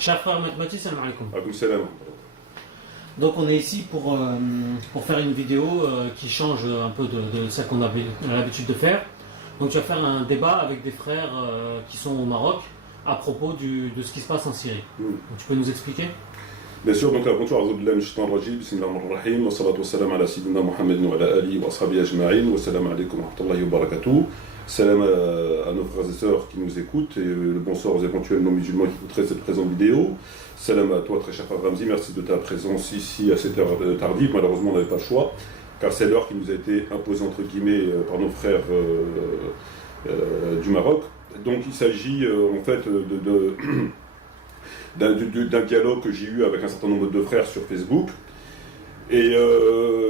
Cher frère Mathieu, salam alaikum. Alaykoum salam. Donc on est ici pour faire une vidéo qui change un peu de celle qu'on a l'habitude de faire. Donc tu vas faire un débat avec des frères qui sont au Maroc à propos de ce qui se passe en Syrie. Donc, tu peux nous expliquer? Bien sûr, donc bonjour, a'oudhu billahi minash shaitanir rajim, bismillahir rahmanir rahim, wa salatu wa salam ala sayyidina Muhammadin wa ala alihi wa ashabihi ajma'in, wa salam alaykum wa rahmatullahi wa barakatuh. Salam à nos frères et sœurs qui nous écoutent et le bonsoir aux éventuels non-musulmans qui écouteraient cette présente vidéo. Salam à toi, très cher frère Ramzi, merci de ta présence ici à cette heure tardive. Malheureusement, on n'avait pas le choix, car c'est l'heure qui nous a été imposée entre guillemets par nos frères du Maroc. Donc il s'agit en fait d'un dialogue que j'ai eu avec un certain nombre de frères sur Facebook. Et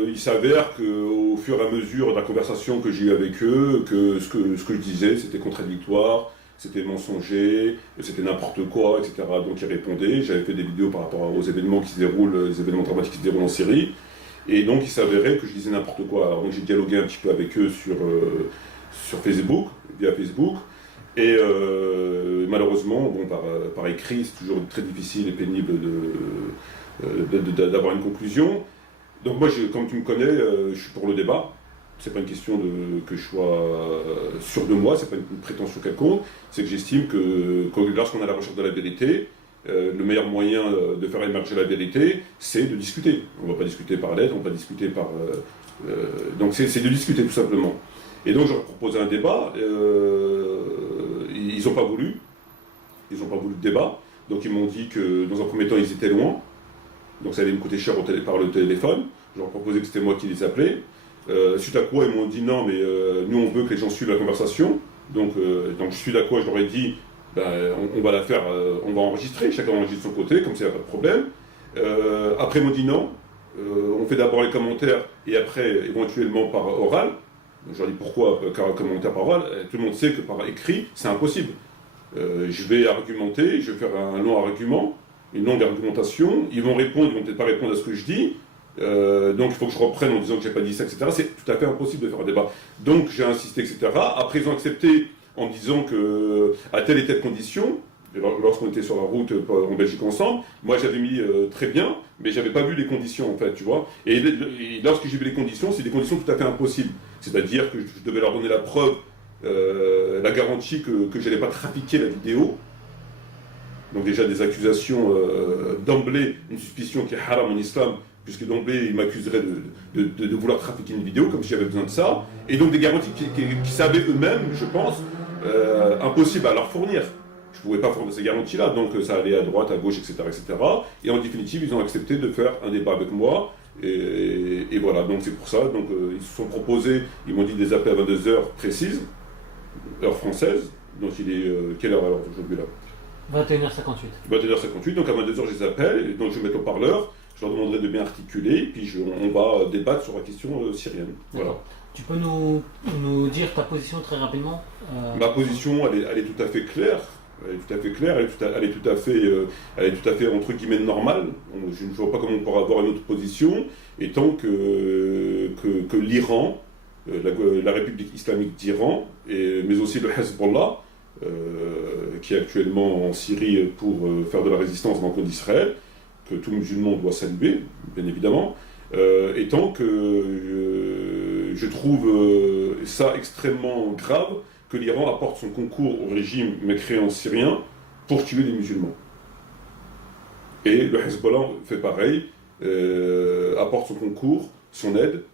il s'avère qu'au fur et à mesure de la conversation que j'ai eue avec eux, que ce que je disais, c'était contradictoire, c'était mensonger, c'était n'importe quoi, etc. Donc ils répondaient. J'avais fait des vidéos par rapport aux événements qui se déroulent, les événements dramatiques qui se déroulent en Syrie. Et donc il s'avérait que je disais n'importe quoi. Alors donc j'ai dialogué un petit peu avec eux sur Facebook, via Facebook. Et malheureusement, bon, par écrit, c'est toujours très difficile et pénible d'avoir une conclusion. Donc moi, comme tu me connais, je suis pour le débat. C'est pas une question que je sois sûr de moi, c'est pas une prétention quelconque. C'est que j'estime que lorsqu'on est à la recherche de la vérité, le meilleur moyen de faire émerger la vérité, c'est de discuter. On ne va pas discuter par lettre, on va pas discuter par... donc c'est de discuter tout simplement. Et donc je leur proposais un débat, ils n'ont pas voulu. Ils n'ont pas voulu de débat. Donc ils m'ont dit que dans un premier temps, ils étaient loin. Donc ça allait me coûter cher par le téléphone. Je leur proposais que c'était moi qui les appelais. Suite à quoi ils m'ont dit non, mais nous on veut que les gens suivent la conversation. Donc suite à quoi je leur ai dit on va la faire, on va enregistrer, chacun enregistre de son côté, comme ça il n'y a pas de problème. Après ils m'ont dit non, on fait d'abord les commentaires et après éventuellement par oral. Donc, je leur ai dit pourquoi commentaire par oral. Tout le monde sait que par écrit c'est impossible. Je vais argumenter, je vais faire un long argument, une longue argumentation, ils vont répondre, ils vont peut-être pas répondre à ce que je dis, donc il faut que je reprenne en disant que j'ai pas dit ça, etc. C'est tout à fait impossible de faire un débat. Donc j'ai insisté, etc. Après ils ont accepté en me disant que à telle et telle condition, lorsqu'on était sur la route en Belgique ensemble, moi j'avais mis très bien, mais j'avais pas vu les conditions en fait, tu vois. Et lorsque j'ai vu les conditions, c'est des conditions tout à fait impossibles. C'est-à-dire que je devais leur donner la preuve, la garantie que je n'allais pas trafiquer la vidéo. Donc déjà des accusations d'emblée, une suspicion qui est haram en islam, puisque d'emblée ils m'accuseraient de vouloir trafiquer une vidéo, comme si j'avais besoin de ça. Et donc des garanties qui savaient eux-mêmes, je pense, impossibles à leur fournir. Je ne pouvais pas fournir ces garanties-là, donc ça allait à droite, à gauche, etc., etc. Et en définitive, ils ont accepté de faire un débat avec moi. Et voilà, donc c'est pour ça. Donc ils se sont proposés, ils m'ont dit des appels à 22 heures précises, heure française. Donc il est quelle heure alors aujourd'hui là? 21h58. 21h58, donc à 22h je les appelle, et donc je vais mettre au parleur, je leur demanderai de bien articuler, puis on va débattre sur la question syrienne. Voilà. Tu peux nous dire ta position très rapidement? Ma position, elle est tout à fait claire. Elle est tout à fait claire, elle est tout à fait entre guillemets normale. Je ne vois pas comment on pourra avoir une autre position, étant que l'Iran, la République islamique d'Iran, mais aussi le Hezbollah, qui est actuellement en Syrie pour faire de la résistance contre d'Israël, que tout musulman doit saluer, bien évidemment, étant que je trouve ça extrêmement grave que l'Iran apporte son concours au régime mécréant syrien pour tuer les musulmans. Et le Hezbollah fait pareil, apporte son concours, son aide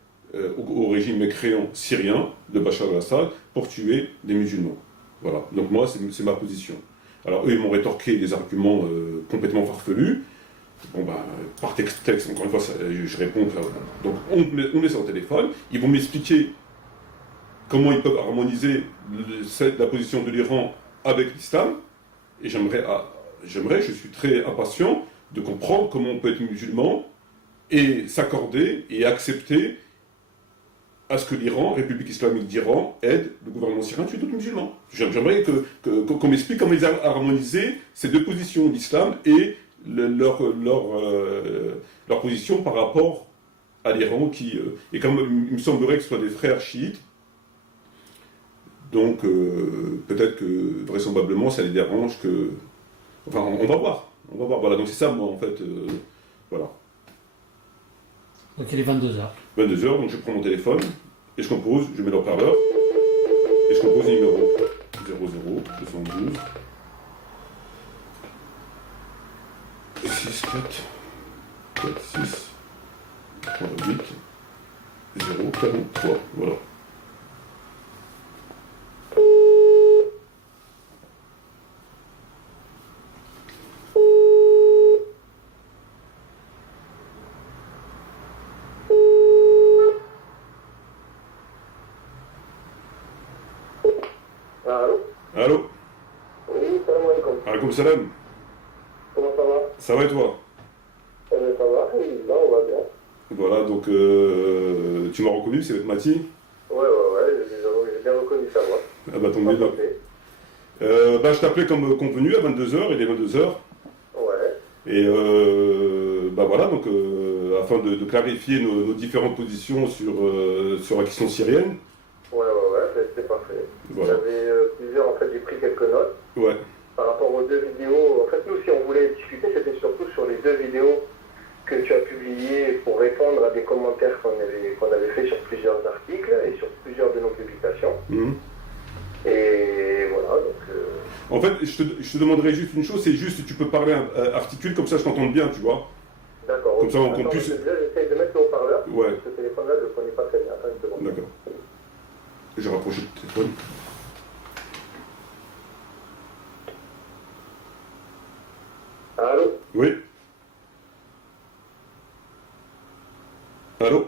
au régime mécréant syrien de Bachar al-Assad pour tuer les musulmans. Voilà, donc moi c'est ma position. Alors eux ils m'ont rétorqué des arguments complètement farfelus. Bon par texte, encore une fois je réponds. Donc on met ça au téléphone, ils vont m'expliquer comment ils peuvent harmoniser la position de l'Iran avec l'islam. Et je suis très impatient de comprendre comment on peut être musulman et s'accorder et accepter à ce que l'Iran, République islamique d'Iran, aide le gouvernement syrien à tuer d'autres musulmans. J'aimerais qu'on m'explique comment ils ont harmonisé ces deux positions, l'islam et leur position par rapport à l'Iran, et comme il me semblerait que ce soit des frères chiites, donc peut-être que vraisemblablement ça les dérange que... Enfin on va voir, On va voir. Voilà, donc c'est ça, moi, en fait. Voilà. Donc il est 22h. 22h, donc je prends mon téléphone et je compose, je mets le haut-parleur et je compose le numéro 00 212 6 4 4 6 3 8 0 43. Voilà. Allô? Allô? Oui, salam alaikum. Alaikum salam. Comment ça va? Ça va et toi? Eh bien, ça va, là, on va bien. Voilà, donc tu m'as reconnu, c'est votre Mati? Ouais, j'ai bien reconnu sa voix. Ah bah tant mieux. Donc. Je t'appelais comme convenu à 22h, il est 22h. Ouais. Et bah voilà, donc afin de clarifier nos différentes positions sur la question syrienne. Ouais, c'est parfait. Voilà. J'avais plusieurs, en fait, j'ai pris quelques notes. Ouais. Par rapport aux deux vidéos, en fait, nous, si on voulait discuter, c'était surtout sur les deux vidéos que tu as publiées pour répondre à des commentaires qu'on avait fait sur plusieurs articles et sur plusieurs de nos publications. Mhm. Et voilà, donc... En fait, je te demanderais juste une chose, c'est juste si tu peux parler articule, comme ça je t'entends bien, tu vois. D'accord. Comme ça on puisse... J'essaie de mettre le haut-parleur. Ouais. Ce téléphone-là, je ne le connais pas très bien. Attends une seconde. D'accord. J'ai rapproché le téléphone. Allô? Oui. Allô?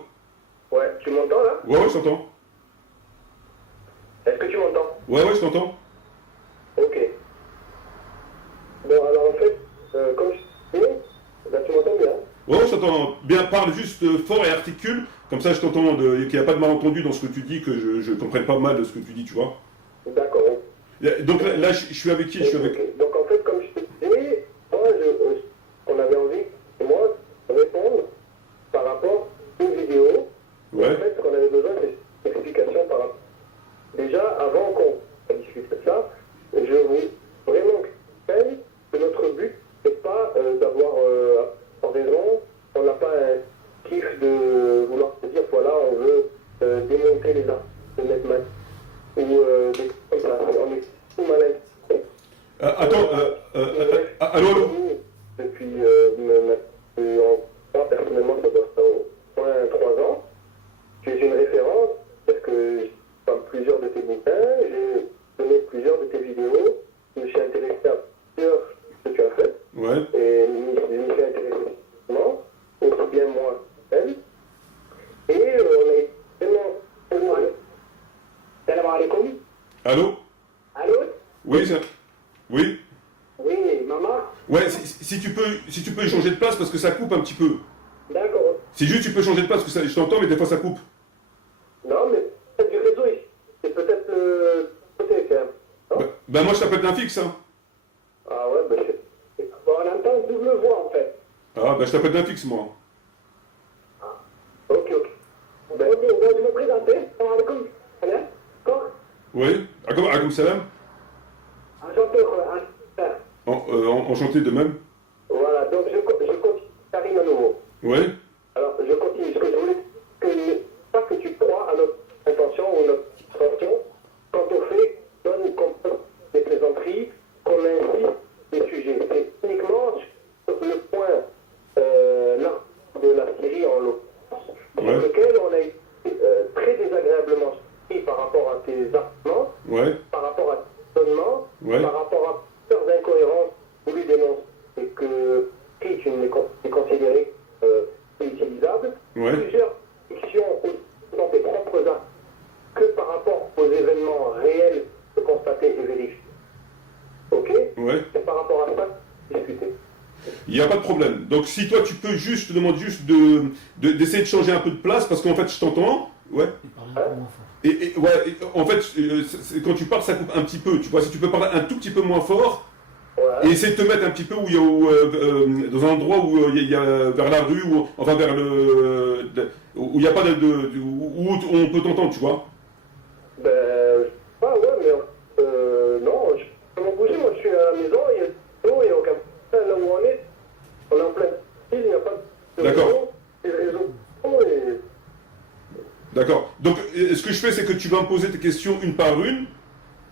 Ouais, tu m'entends là? Ouais, je t'entends. Est-ce que tu m'entends? Ouais, je t'entends. Ok. Bon, alors en fait, comme je disais, là tu m'entends bien? Ouais, je t'entends bien. Parle juste fort et articule. Comme ça, je t'entends, qu'il n'y a pas de malentendu dans ce que tu dis, que je comprenne pas mal de ce que tu dis, tu vois. D'accord. Donc là, je suis avec qui? Je suis avec... Ok. Donc en fait, comme je te disais, moi, on avait envie, moi, de répondre par rapport aux vidéos. Ouais. En fait, ce qu'on avait besoin, c'est d'explications par rapport. Déjà, avant qu'on discute de ça, je veux vraiment que notre but n'est pas d'avoir raison. On n'a pas un kiff de vouloir se dire, voilà, on veut démonter les arts de Netman ou des trucs comme ça. On est tout malin. Attends, allô? Depuis, moi personnellement, ça doit faire au moins 3 ans. Tu es une référence parce que j'ai lu plusieurs de tes bouquins, j'ai donné plusieurs de tes vidéos, je me suis intéressé à plusieurs que tu as fait. Ouais. Et je me suis intéressé effectivement, aussi bien moi elle. Et on est vraiment... Salam alaikum. Allô? Allô? Oui, oui. Oui, maman? Ouais, si tu peux changer de place parce que ça coupe un petit peu. D'accord. C'est juste tu peux changer de place parce que je t'entends mais des fois ça coupe. Non, mais c'est du réseau ici. C'est peut-être le côté quand même. Non? Bah moi je t'appelle d'un fixe, hein. Ah ouais, ben bon, on entend une double voix en fait. Ah bah je t'appelle d'un fixe moi. Ok. Ben, ok, bon, je me présenter. Salam alaikum. Salam. D'accord? Oui. Akoum salam. Enchanté, frère. Enchanté de même. Voilà, donc je continue. Karim à nouveau. Oui. Alors, je continue. Ce que je voulais, pas que tu crois à notre intention ou notre intention quant au fait qu'on compte des plaisanteries, qu'on insiste des sujets. C'est uniquement sur le point là de la Syrie en l'occurrence, sur lequel on a été très désagréablement surpris par rapport à tes arguments, par rapport à tes raisonnements, par rapport à plusieurs incohérences voulues dénoncer et que si tu ne les considéré utilisables, plusieurs fictions dans tes propres actes que par rapport aux événements réels constatés et vérifiés. Ok? C'est par rapport à ça discuter. Il n'y a pas de problème. Donc si toi tu peux juste, je te demande juste d'essayer de changer un peu de place parce qu'en fait je t'entends. Ouais. En fait, quand tu parles, ça coupe un petit peu. Tu vois, si tu peux parler un tout petit peu moins fort et essayer de te mettre un petit peu où il y a, dans un endroit où il y a vers la rue, ou enfin vers où il n'y a pas où on peut t'entendre, tu vois. Ben, mais non, je peux m'en bouger. Moi, je suis à la maison, il y a de l'eau, il n'y a aucun problème là où on est. fais, c'est que tu vas me poser tes questions une par une.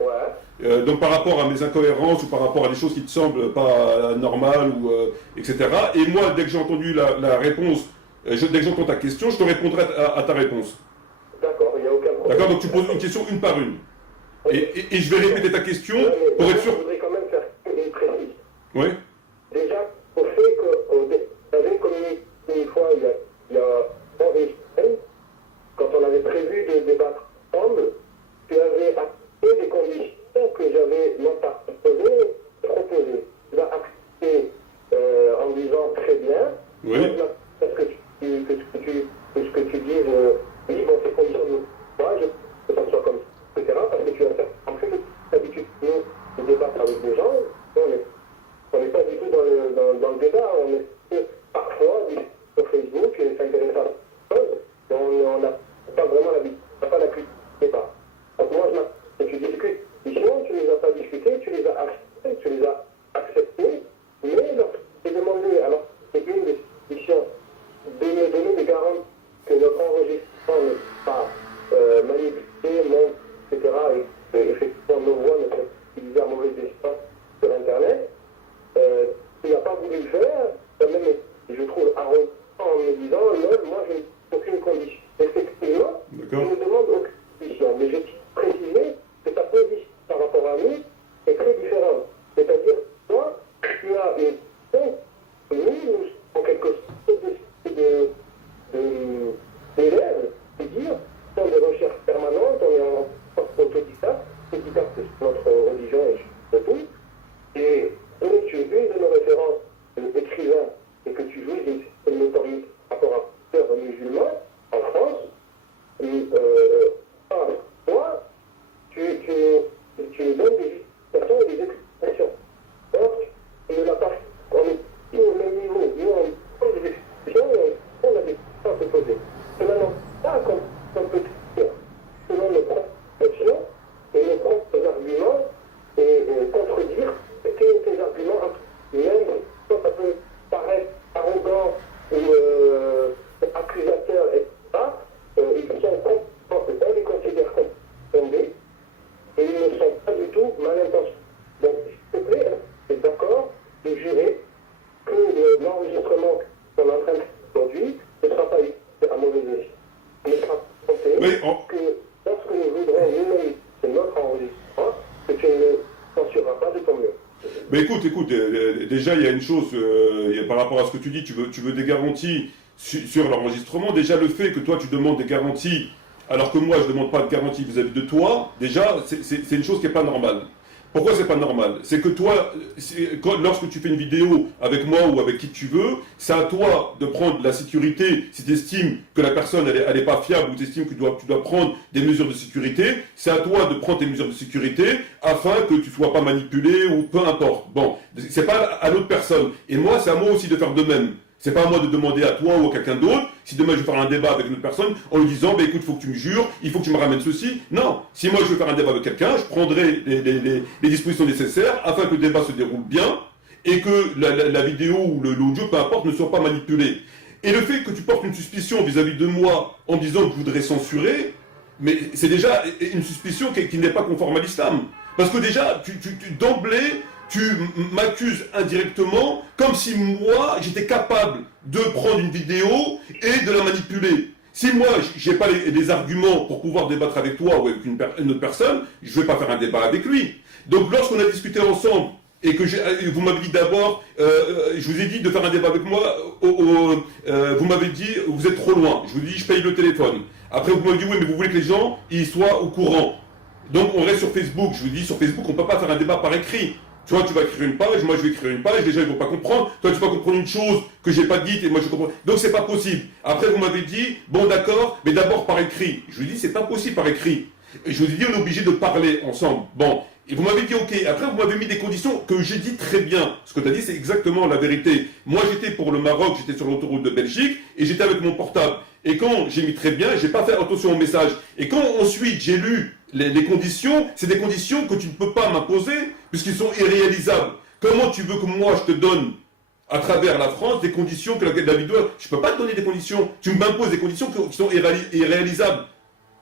Ouais. Donc par rapport à mes incohérences ou par rapport à des choses qui te semblent pas normales, ou, etc. Et moi, dès que j'ai entendu la réponse, dès que j'entends ta question, je te répondrai à ta réponse. D'accord, il n'y a aucun problème. D'accord? Donc tu poses une question une par une. Et je vais répéter ta question pour être sûr. Je voudrais quand même faire une précise. Oui. Déjà, au fait que tu avais communiqué une fois, il y a une semaine, quand on avait prévu de débattre ensemble, tu avais accepté des conditions que j'avais non pas proposées, proposées. Tu as accepté en disant très bien. Oui. Parce que ce que tu dises, oui, bon, ces conditions de moi, je veux que ça soit comme ça, etc. Parce que tu as fait l'habitude, nous, de débattre avec des gens. On n'est pas du tout dans le débat. On est parfois sur Facebook et s'intéresser à la chose. On n'a pas vraiment l'habitude, on n'a pas la culture du débat. Donc moi, tu discutes des questions, tu ne les as pas discutées, tu les as acceptées, mais lorsque tu es demandé, alors c'est une des conditions de me donner des garanties que notre enregistrement n'est pas manipulé, monte, etc. Et effectivement nos voix ne sont utilisées à mauvais espoir sur Internet. Tu n'as pas voulu le faire, quand même, je trouve arrogant en me disant non, moi je n'ai aucune condition. Effectivement, je ne demande aucune condition, mais je tiens à préciser que ta position par rapport à nous est très différente. C'est-à-dire, toi, tu as une position, nous, en quelque sorte, d'élèves, c'est-à-dire, dans des recherches permanentes, on est en autodidacte, c'est notre religion et tout. Et tu es une de nos références d'écrivains et que tu jouis d'une notoriété par rapport à plusieurs musulmans en France, et toi, tu donnes des justifications et des explications. Or, tu ne l'as pas fait. On est au même niveau. Nous, on donne des explications et on a des questions à se poser. Cela n'a pas qu'on peut dire selon nos propres options et nos propres arguments et contredire tes arguments, même quand ça peut paraître arrogant ou accusateur, etc. Ils sont complètement, on les considère comme tombés et ils ne sont pas du tout mal intentionnés. Donc, s'il te plaît, tu es d'accord de jurer que l'enregistrement qu'on est en train de faire aujourd'hui ne sera pas utilisé à mauvais escient. Il ne sera pas compté que lorsque nous voudrons nous-mêmes notre enregistrement, que tu ne censureras pas de ton mieux. Mais écoute, déjà il y a une chose, par rapport à ce que tu dis, tu veux des garanties sur l'enregistrement. Déjà le fait que toi tu demandes des garanties, alors que moi je ne demande pas de garantie vis-à-vis de toi, déjà c'est une chose qui n'est pas normale. Pourquoi c'est pas normal? C'est que toi, lorsque tu fais une vidéo avec moi ou avec qui tu veux, c'est à toi de prendre la sécurité. Si tu estimes que la personne elle est pas fiable ou tu estimes que tu dois prendre des mesures de sécurité, c'est à toi de prendre tes mesures de sécurité afin que tu sois pas manipulé ou peu importe. Bon, c'est pas à l'autre personne. Et moi, c'est à moi aussi de faire de même. C'est pas à moi de demander à toi ou à quelqu'un d'autre, si demain je vais faire un débat avec une autre personne, en lui disant, écoute, il faut que tu me jures, il faut que tu me ramènes ceci. Non, si moi je veux faire un débat avec quelqu'un, je prendrai les dispositions nécessaires afin que le débat se déroule bien et que la vidéo ou l'audio, peu importe, ne soit pas manipulé. Et le fait que tu portes une suspicion vis-à-vis de moi en disant que je voudrais censurer, mais c'est déjà une suspicion qui n'est pas conforme à l'islam. Parce que déjà, d'emblée, tu m'accuses indirectement comme si moi j'étais capable de prendre une vidéo et de la manipuler. Si moi j'ai pas les arguments pour pouvoir débattre avec toi ou avec une autre personne, je vais pas faire un débat avec lui. Donc lorsqu'on a discuté ensemble et que vous m'avez dit d'abord, je vous ai dit de faire un débat avec moi, vous m'avez dit vous êtes trop loin. Je vous ai dit je paye le téléphone. Après vous m'avez dit oui mais vous voulez que les gens ils soient au courant. Donc on reste sur Facebook. Je vous dis sur Facebook on peut pas faire un débat par écrit. Toi, tu vas écrire une page, moi je vais écrire une page, les gens ils vont pas comprendre. Toi, tu vas comprendre une chose que j'ai pas dite et moi je comprends. Donc c'est pas possible. Après, vous m'avez dit, bon d'accord, mais d'abord par écrit. Je vous dis, c'est pas possible par écrit. Et je vous ai dit, on est obligé de parler ensemble. Bon. Et vous m'avez dit, ok. Après, vous m'avez mis des conditions que j'ai dit très bien. Ce que tu as dit, c'est exactement la vérité. Moi, j'étais pour le Maroc, j'étais sur l'autoroute de Belgique et j'étais avec mon portable. Et quand j'ai mis très bien, j'ai pas fait attention au message. Et quand ensuite j'ai lu les conditions, c'est des conditions que tu ne peux pas m'imposer puisqu'ils sont irréalisables. Comment tu veux que moi je te donne à travers la France des conditions que la vidéo, je peux pas te donner des conditions. Tu m'imposes des conditions qui sont irréalisables.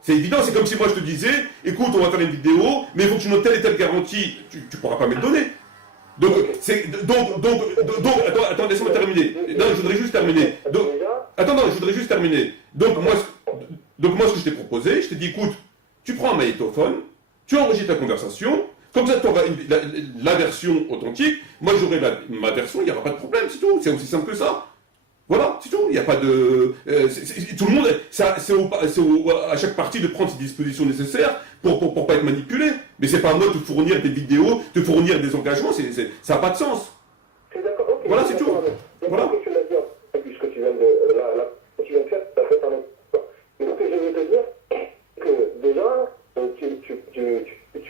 C'est évident, c'est comme si moi je te disais, écoute, on va faire une vidéo, mais il faut que tu notes telle et telle garantie. Tu ne pourras pas me le donner. Donc, attends, laisse-moi terminer. Non, je voudrais juste terminer. Donc, attends, non, je voudrais juste terminer. Donc, moi, ce que je t'ai proposé, je t'ai dit, écoute, tu prends un magnétophone, tu enregistres la conversation, comme ça, tu auras la version authentique, moi j'aurai ma version, il n'y aura pas de problème, c'est tout, c'est aussi simple que ça. Voilà, c'est tout, il n'y a pas de... tout le monde, c'est à chaque partie de prendre ses dispositions nécessaires pour pas être manipulé. Mais c'est pas à moi de te fournir des vidéos, de fournir des engagements, ça n'a pas de sens. C'est d'accord, ok. Voilà, c'est tout. Voilà. Ce que tu l'as dit, puisque tu viens de faire, ça fait un autre. Mais ce que je veux te dire, c'est que déjà, tu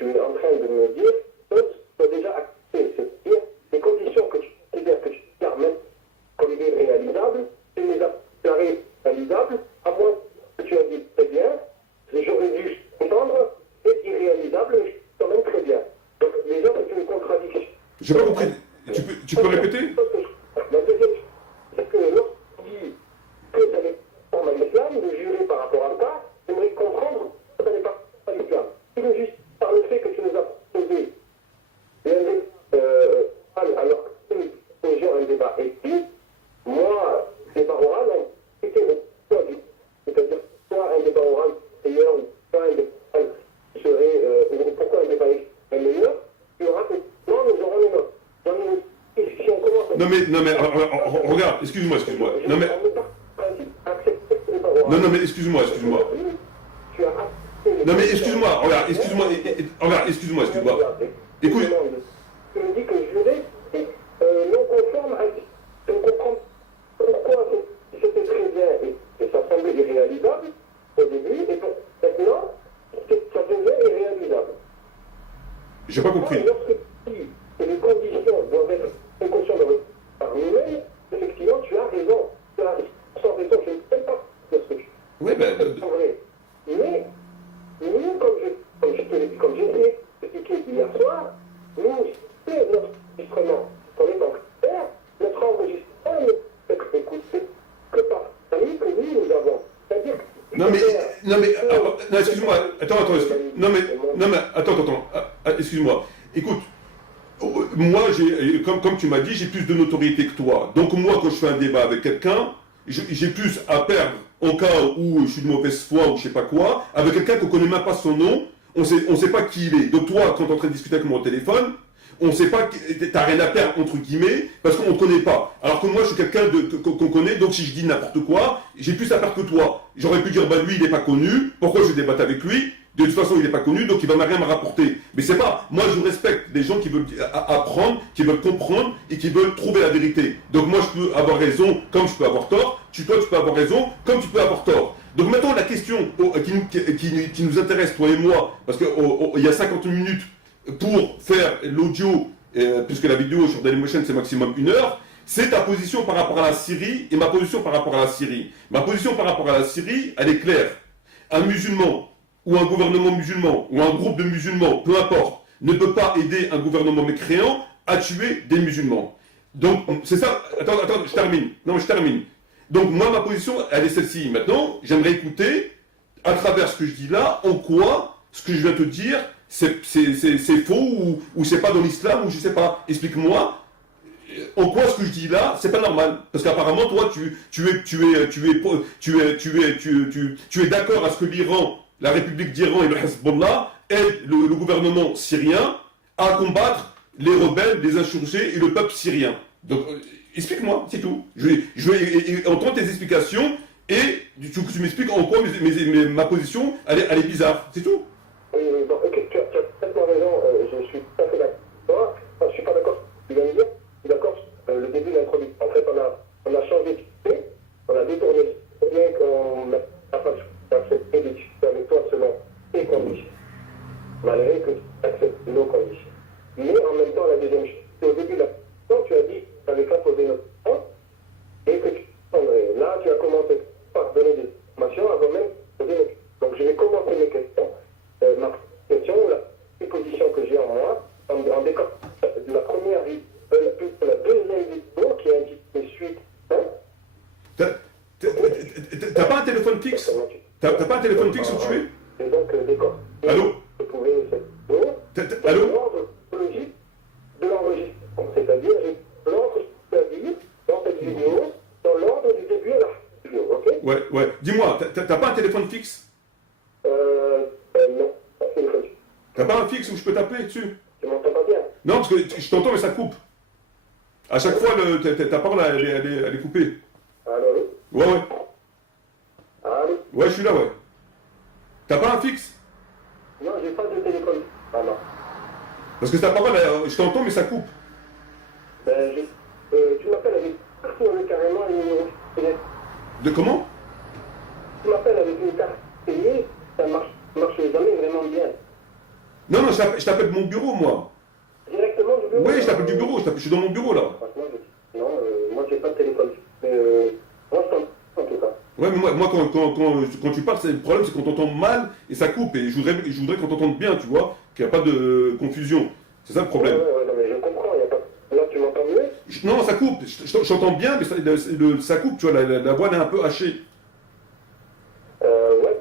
es en train de me dire, tu as déjà accepté, c'est-à-dire les conditions que tu considères que tu permets comme irréalisables, tu les as déclarées réalisables, à moins que tu as dit très bien, j'aurais dû entendre, c'est irréalisable, mais quand même très bien. Donc déjà, c'est une contradiction. J'ai pas compris. Tu peux répéter? La deuxième chose, c'est que lorsqu'on dit que ça n'est pas à l'islam, de jurer par rapport à ça, j'aimerais comprendre que ça n'est pas à l'islam. Si le juste par le fait que tu nous as posé alors que nous posons un débat écrit, moi, débat oral, c'était au poids du. C'est-à-dire, soit un débat oral meilleur, ou soit un débat oral serait. Pourquoi un débat écrit est meilleur? Il y aura que. Non, nous aurons les notes. Si on commence. Non mais, regarde, excuse-moi. Non mais, excuse-moi. Non mais, excuse-moi, regarde, excuse-moi. Écoute. Tu me dis que jurer est non conforme à. Je ne comprends pas pourquoi c'était très bien et ça semblait irréalisable au début, et maintenant, ça devient irréalisable. J'ai pas compris. Lorsque tu dis que les conditions doivent être en conscience par nous-mêmes, effectivement, tu as raison. Tu as sans raison, je ne sais pas de ce que tu Oui, ben. c'est vrai. Mais, nous, comme j'ai essayé d'expliquer hier soir, nous, c'est notre enregistrement. On est en clair, notre enregistrement ne peut être écouté que par famille que nous avons. C'est-à-dire que. Non, excuse-moi. Attends. Non mais, attends. Excuse-moi. Écoute. Moi, comme tu m'as dit, j'ai plus de notoriété que toi. Donc moi, quand je fais un débat avec quelqu'un, j'ai plus à perdre en cas où je suis de mauvaise foi ou je sais pas quoi, avec quelqu'un qu'on connaît même pas son nom, on sait pas qui il est. Donc toi, quand tu es en train de discuter avec moi au téléphone, on sait pas, t'as rien à perdre entre guillemets, parce qu'on ne connaît pas. Alors que moi, je suis quelqu'un qu'on connaît, donc si je dis n'importe quoi, j'ai plus à perdre que toi. J'aurais pu dire, bah lui, il n'est pas connu, pourquoi je débatte avec lui? De toute façon, il n'est pas connu, donc il va rien me rapporter. Mais c'est pas, moi je respecte des gens qui veulent apprendre, qui veulent comprendre et qui veulent trouver la vérité. Donc moi je peux avoir raison comme je peux avoir tort, toi tu peux avoir raison comme tu peux avoir tort. Donc maintenant la question qui nous intéresse, toi et moi, parce qu'il y a 50 minutes pour faire l'audio, puisque la vidéo sur Dailymotion c'est maximum 1 heure, c'est ta position par rapport à la Syrie et ma position par rapport à la Syrie. Ma position par rapport à la Syrie, elle est claire. Un musulman ou un gouvernement musulman, ou un groupe de musulmans, peu importe, ne peut pas aider un gouvernement mécréant à tuer des musulmans. Donc, c'est ça. Attends, je termine. Non, je termine. Donc, moi, ma position, elle est celle-ci. Maintenant, j'aimerais écouter, à travers ce que je dis là, en quoi ce que je viens de te dire, c'est faux, ou c'est pas dans l'islam, ou je sais pas. Explique-moi. En quoi ce que je dis là, c'est pas normal. Parce qu'apparemment, toi, tu es d'accord à ce que l'Iran, la République d'Iran et le Hezbollah aident le gouvernement syrien à combattre les rebelles, les insurgés et le peuple syrien. Donc, explique-moi, c'est tout. Je vais entendre tes explications et tu m'expliques en quoi ma position, elle est bizarre. C'est tout. Oui, bon, ok, tu as complètement raison, je suis tout à fait d'accord. Je ne suis pas d'accord avec ce que tu viens de dire. Je suis d'accord sur le début de l'introduction. En fait, on a changé de sujet, on a détourné bien qu'on n'a pas accepté de discuter avec toi selon tes conditions, malgré que tu acceptes nos conditions. Mais en même temps, la deuxième chose, c'est au début de la question, tu as dit que tu n'avais pas posé notre question et que tu prendrais. Là, tu as commencé par donner des informations avant même de poser nos questions. Donc, je vais commencer mes questions. Ma question, la position que j'ai en moi, en décor de la première vidéo, la deuxième vidéo qui est intitulée Suite 1. T'as pas un téléphone fixe? T'as pas un téléphone fixe où tu es? Ouais. Dis-moi, t'as pas un téléphone fixe? Non. T'as pas un fixe où je peux t'appeler dessus? Tu m'entends pas bien? Non, parce que je t'entends, mais ça coupe. À chaque fois, ta parole, elle est coupée. Allô? Ouais. Allô? Ouais, je suis là, ouais. T'as pas un fixe? Non, j'ai pas de téléphone. Ah non. Parce que ta parole, je t'entends, mais ça coupe. Ben, tu m'appelles avec carrément un numéro télé. De comment? Tu m'appelles avec une carte télé, ça marche jamais vraiment bien. Non, je t'appelle de mon bureau, moi. Directement du bureau? Oui, je t'appelle du bureau, je suis dans mon bureau, là. Franchement, non, moi j'ai pas de téléphone. Mais moi je t'entends en tout cas. Ouais, mais moi quand tu parles, le problème, c'est qu'on t'entend mal et ça coupe. Et je voudrais qu'on t'entende bien, tu vois, qu'il n'y a pas de confusion. C'est ça le problème. Ouais, non, mais je comprends, y a pas... Là, tu m'entends mieux? Non, ça coupe. J'entends bien, mais ça coupe, tu vois, la voix elle est un peu hachée. Ouais.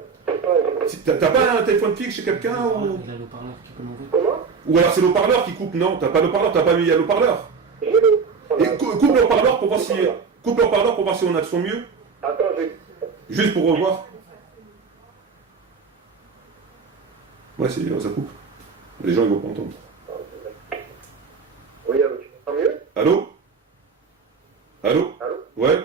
T'as pas un téléphone fixe chez quelqu'un ou... Il a le parleur qui peut m'envoyer. Comment? Ou alors c'est l'eau-parleur qui coupe, non? T'as pas l'eau-parleur, t'as pas mis à l'eau-parleur? J'ai le... Et coupe l'eau-parleur pour voir si... Coupe l'eau-parleur pour voir si on a le son mieux. Attends, Juste pour revoir. Ouais, ça coupe. Les gens ils vont pas entendre. Oui, allô, tu m'entends mieux? Allô? Allô? Allô? Ouais?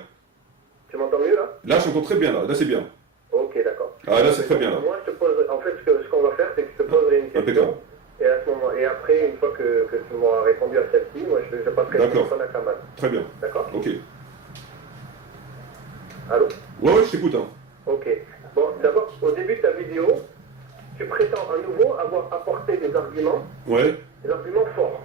Tu m'entends mieux là? Là, je t'entends très bien, là c'est bien. Ok, d'accord. Ah, là c'est très bien, là. Moi, je te pose... En fait, ce qu'on va faire, c'est que je te poserai une Impeccable. question. Et, à ce moment... et après, une fois que tu m'auras répondu à celle-ci, moi, je passerai le D'accord. téléphone à Kamal. Très bien. D'accord? Ok. Allô? Ouais, je t'écoute, hein. Ok. Bon, d'abord, au début de ta vidéo, tu prétends à nouveau avoir apporté des arguments forts.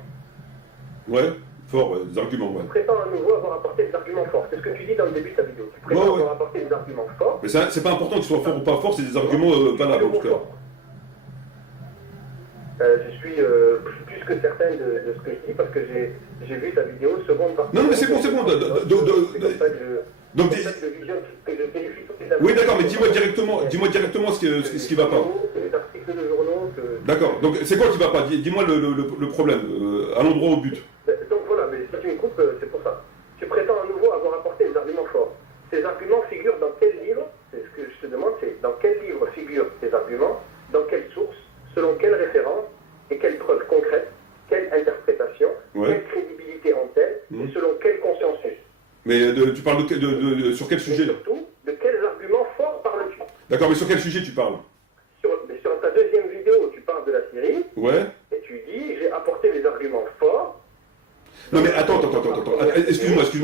Ouais. Fort, ouais, des arguments, ouais. Tu prétends à nouveau avoir apporté des arguments forts. C'est ce que tu dis dans le début de ta vidéo. Tu prétends avoir apporté des arguments forts. Mais c'est pas important qu'ils soient forts ou pas forts, c'est des arguments valables, en tout cas. Je suis plus que certain de ce que je dis parce que j'ai vu ta vidéo seconde par seconde. Non, mais c'est bon. C'est comme ça que Donc, je visionne, que je vérifie toutes les oui, d'accord, mais dis-moi directement ce qui va pas. Les articles de journaux. D'accord, donc c'est quoi qui va pas? Dis-moi le problème, à l'endroit au but. Donc voilà, mais si tu me coupes, c'est pour ça. Tu prétends à nouveau avoir apporté des arguments forts. Ces arguments figurent dans quel livre? C'est ce que je te demande, c'est dans quel livre figurent ces arguments? Dans quelle source? Selon quelle référence? Et quelles preuves concrètes? Quelle interprétation? Quelle crédibilité ont-elles? Et selon quel consensus? Mais tu parles sur quel sujet? Et surtout, de quels arguments forts parles-tu? D'accord, mais sur quel sujet tu parles? Sur ta deuxième vidéo, tu parles de la Syrie. Ouais. Et tu dis, j'ai apporté des arguments forts. Non mais attends. Excuse-moi. Et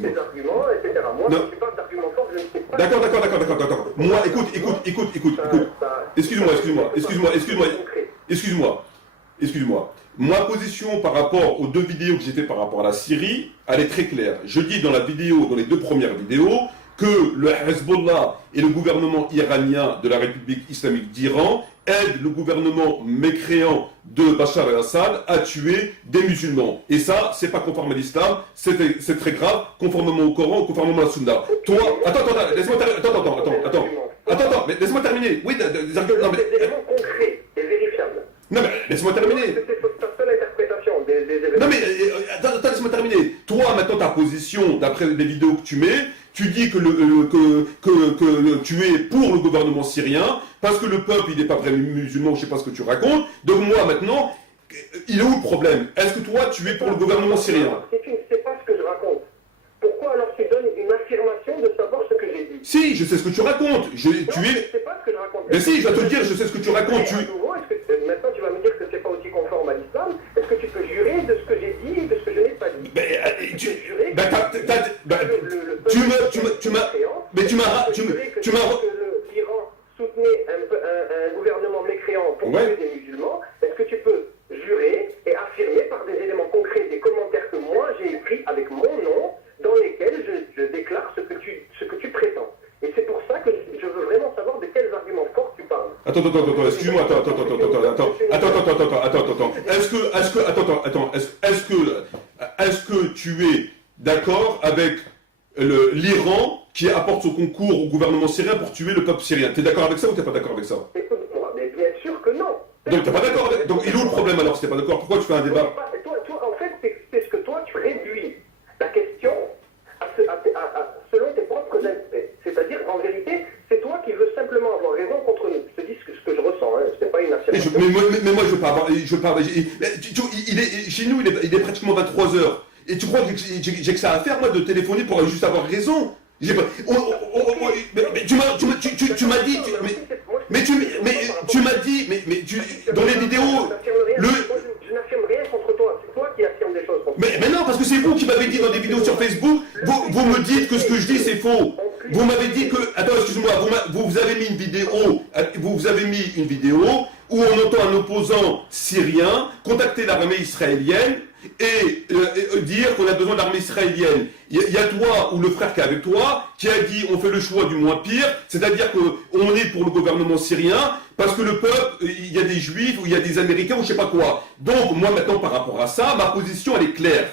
des arguments, etc. Moi, quand tu parles d'arguments forts, je ne sais pas. D'accord. Moi, écoute. Excuse-moi. Ma position par rapport aux deux vidéos que j'ai fait par rapport à la Syrie, elle est très claire. Je dis dans les deux premières vidéos, que le Hezbollah et le gouvernement iranien de la République islamique d'Iran aident le gouvernement mécréant de Bachar el-Assad à tuer des musulmans. Et ça, c'est pas conforme à l'islam, c'est très grave, conformément au Coran, conformément à la Sunna. Toi, attends, laisse-moi terminer. Oui, des arguments. Des éléments concrets et vérifiables. Non mais laisse-moi terminer. C'est ta seule interprétation des événements. Non mais attends, laisse-moi terminer. Toi, maintenant, ta position, d'après les vidéos que tu mets, tu dis que tu es pour le gouvernement syrien, parce que le peuple, il n'est pas vraiment musulman, je sais pas ce que tu racontes. Donc moi, maintenant, il est où le problème? Est-ce que toi, tu es pour le gouvernement syrien? Si tu ne sais pas ce que je raconte, pourquoi alors tu donnes une affirmation de savoir ce que j'ai dit? Si, je sais ce que tu racontes. Je ne sais pas ce que je raconte. Mais si, je vais te dire, je sais ce que tu racontes. Maintenant, tu vas me dire que c'est pas aussi conforme à l'islam. Est-ce que tu peux jurer de ce que j'ai dit et de ce que je n'ai pas dit? L'Iran soutenait un gouvernement mécréant pour tuer des musulmans. Est-ce que tu peux jurer et affirmer par des éléments concrets, des commentaires que moi j'ai écrits avec mon nom, dans lesquels je déclare ce que tu prétends? Et c'est pour ça que je veux vraiment savoir de quels arguments forts tu parles. Attends, excuse-moi, attends. Est-ce que tu es d'accord avec l'Iran qui apporte son concours au gouvernement syrien pour tuer le peuple syrien? T'es d'accord avec ça ou t'es pas d'accord avec ça? Écoute-moi, mais bien sûr que non. Donc t'es pas d'accord avec... Donc il est où le problème alors si t'es pas d'accord? Pourquoi tu fais un débat? Toi, en fait, c'est ce que toi, tu réduis la question selon tes propres intérêts. Mais moi, je veux pas avoir. Chez nous, il est pratiquement 23 heures. Et tu crois que j'ai que ça à faire, moi, de téléphoner pour juste avoir raison? Mais tu m'as dit. Tu m'as dit. Dans les vidéos. Je n'affirme rien contre toi. C'est toi qui affirmes des choses contre moi. Mais non, parce que c'est vous qui m'avez dit dans des vidéos sur Facebook, vous me dites que ce que je dis c'est faux. Vous m'avez dit que, attends, excuse-moi, vous avez mis une vidéo où on entend un opposant syrien contacter l'armée israélienne et dire qu'on a besoin de l'armée israélienne. Il y a toi ou le frère qui est avec toi qui a dit on fait le choix du moins pire, c'est-à-dire qu'on est pour le gouvernement syrien parce que le peuple, il y a des juifs ou il y a des américains ou je sais pas quoi. Donc moi maintenant par rapport à ça, ma position elle est claire.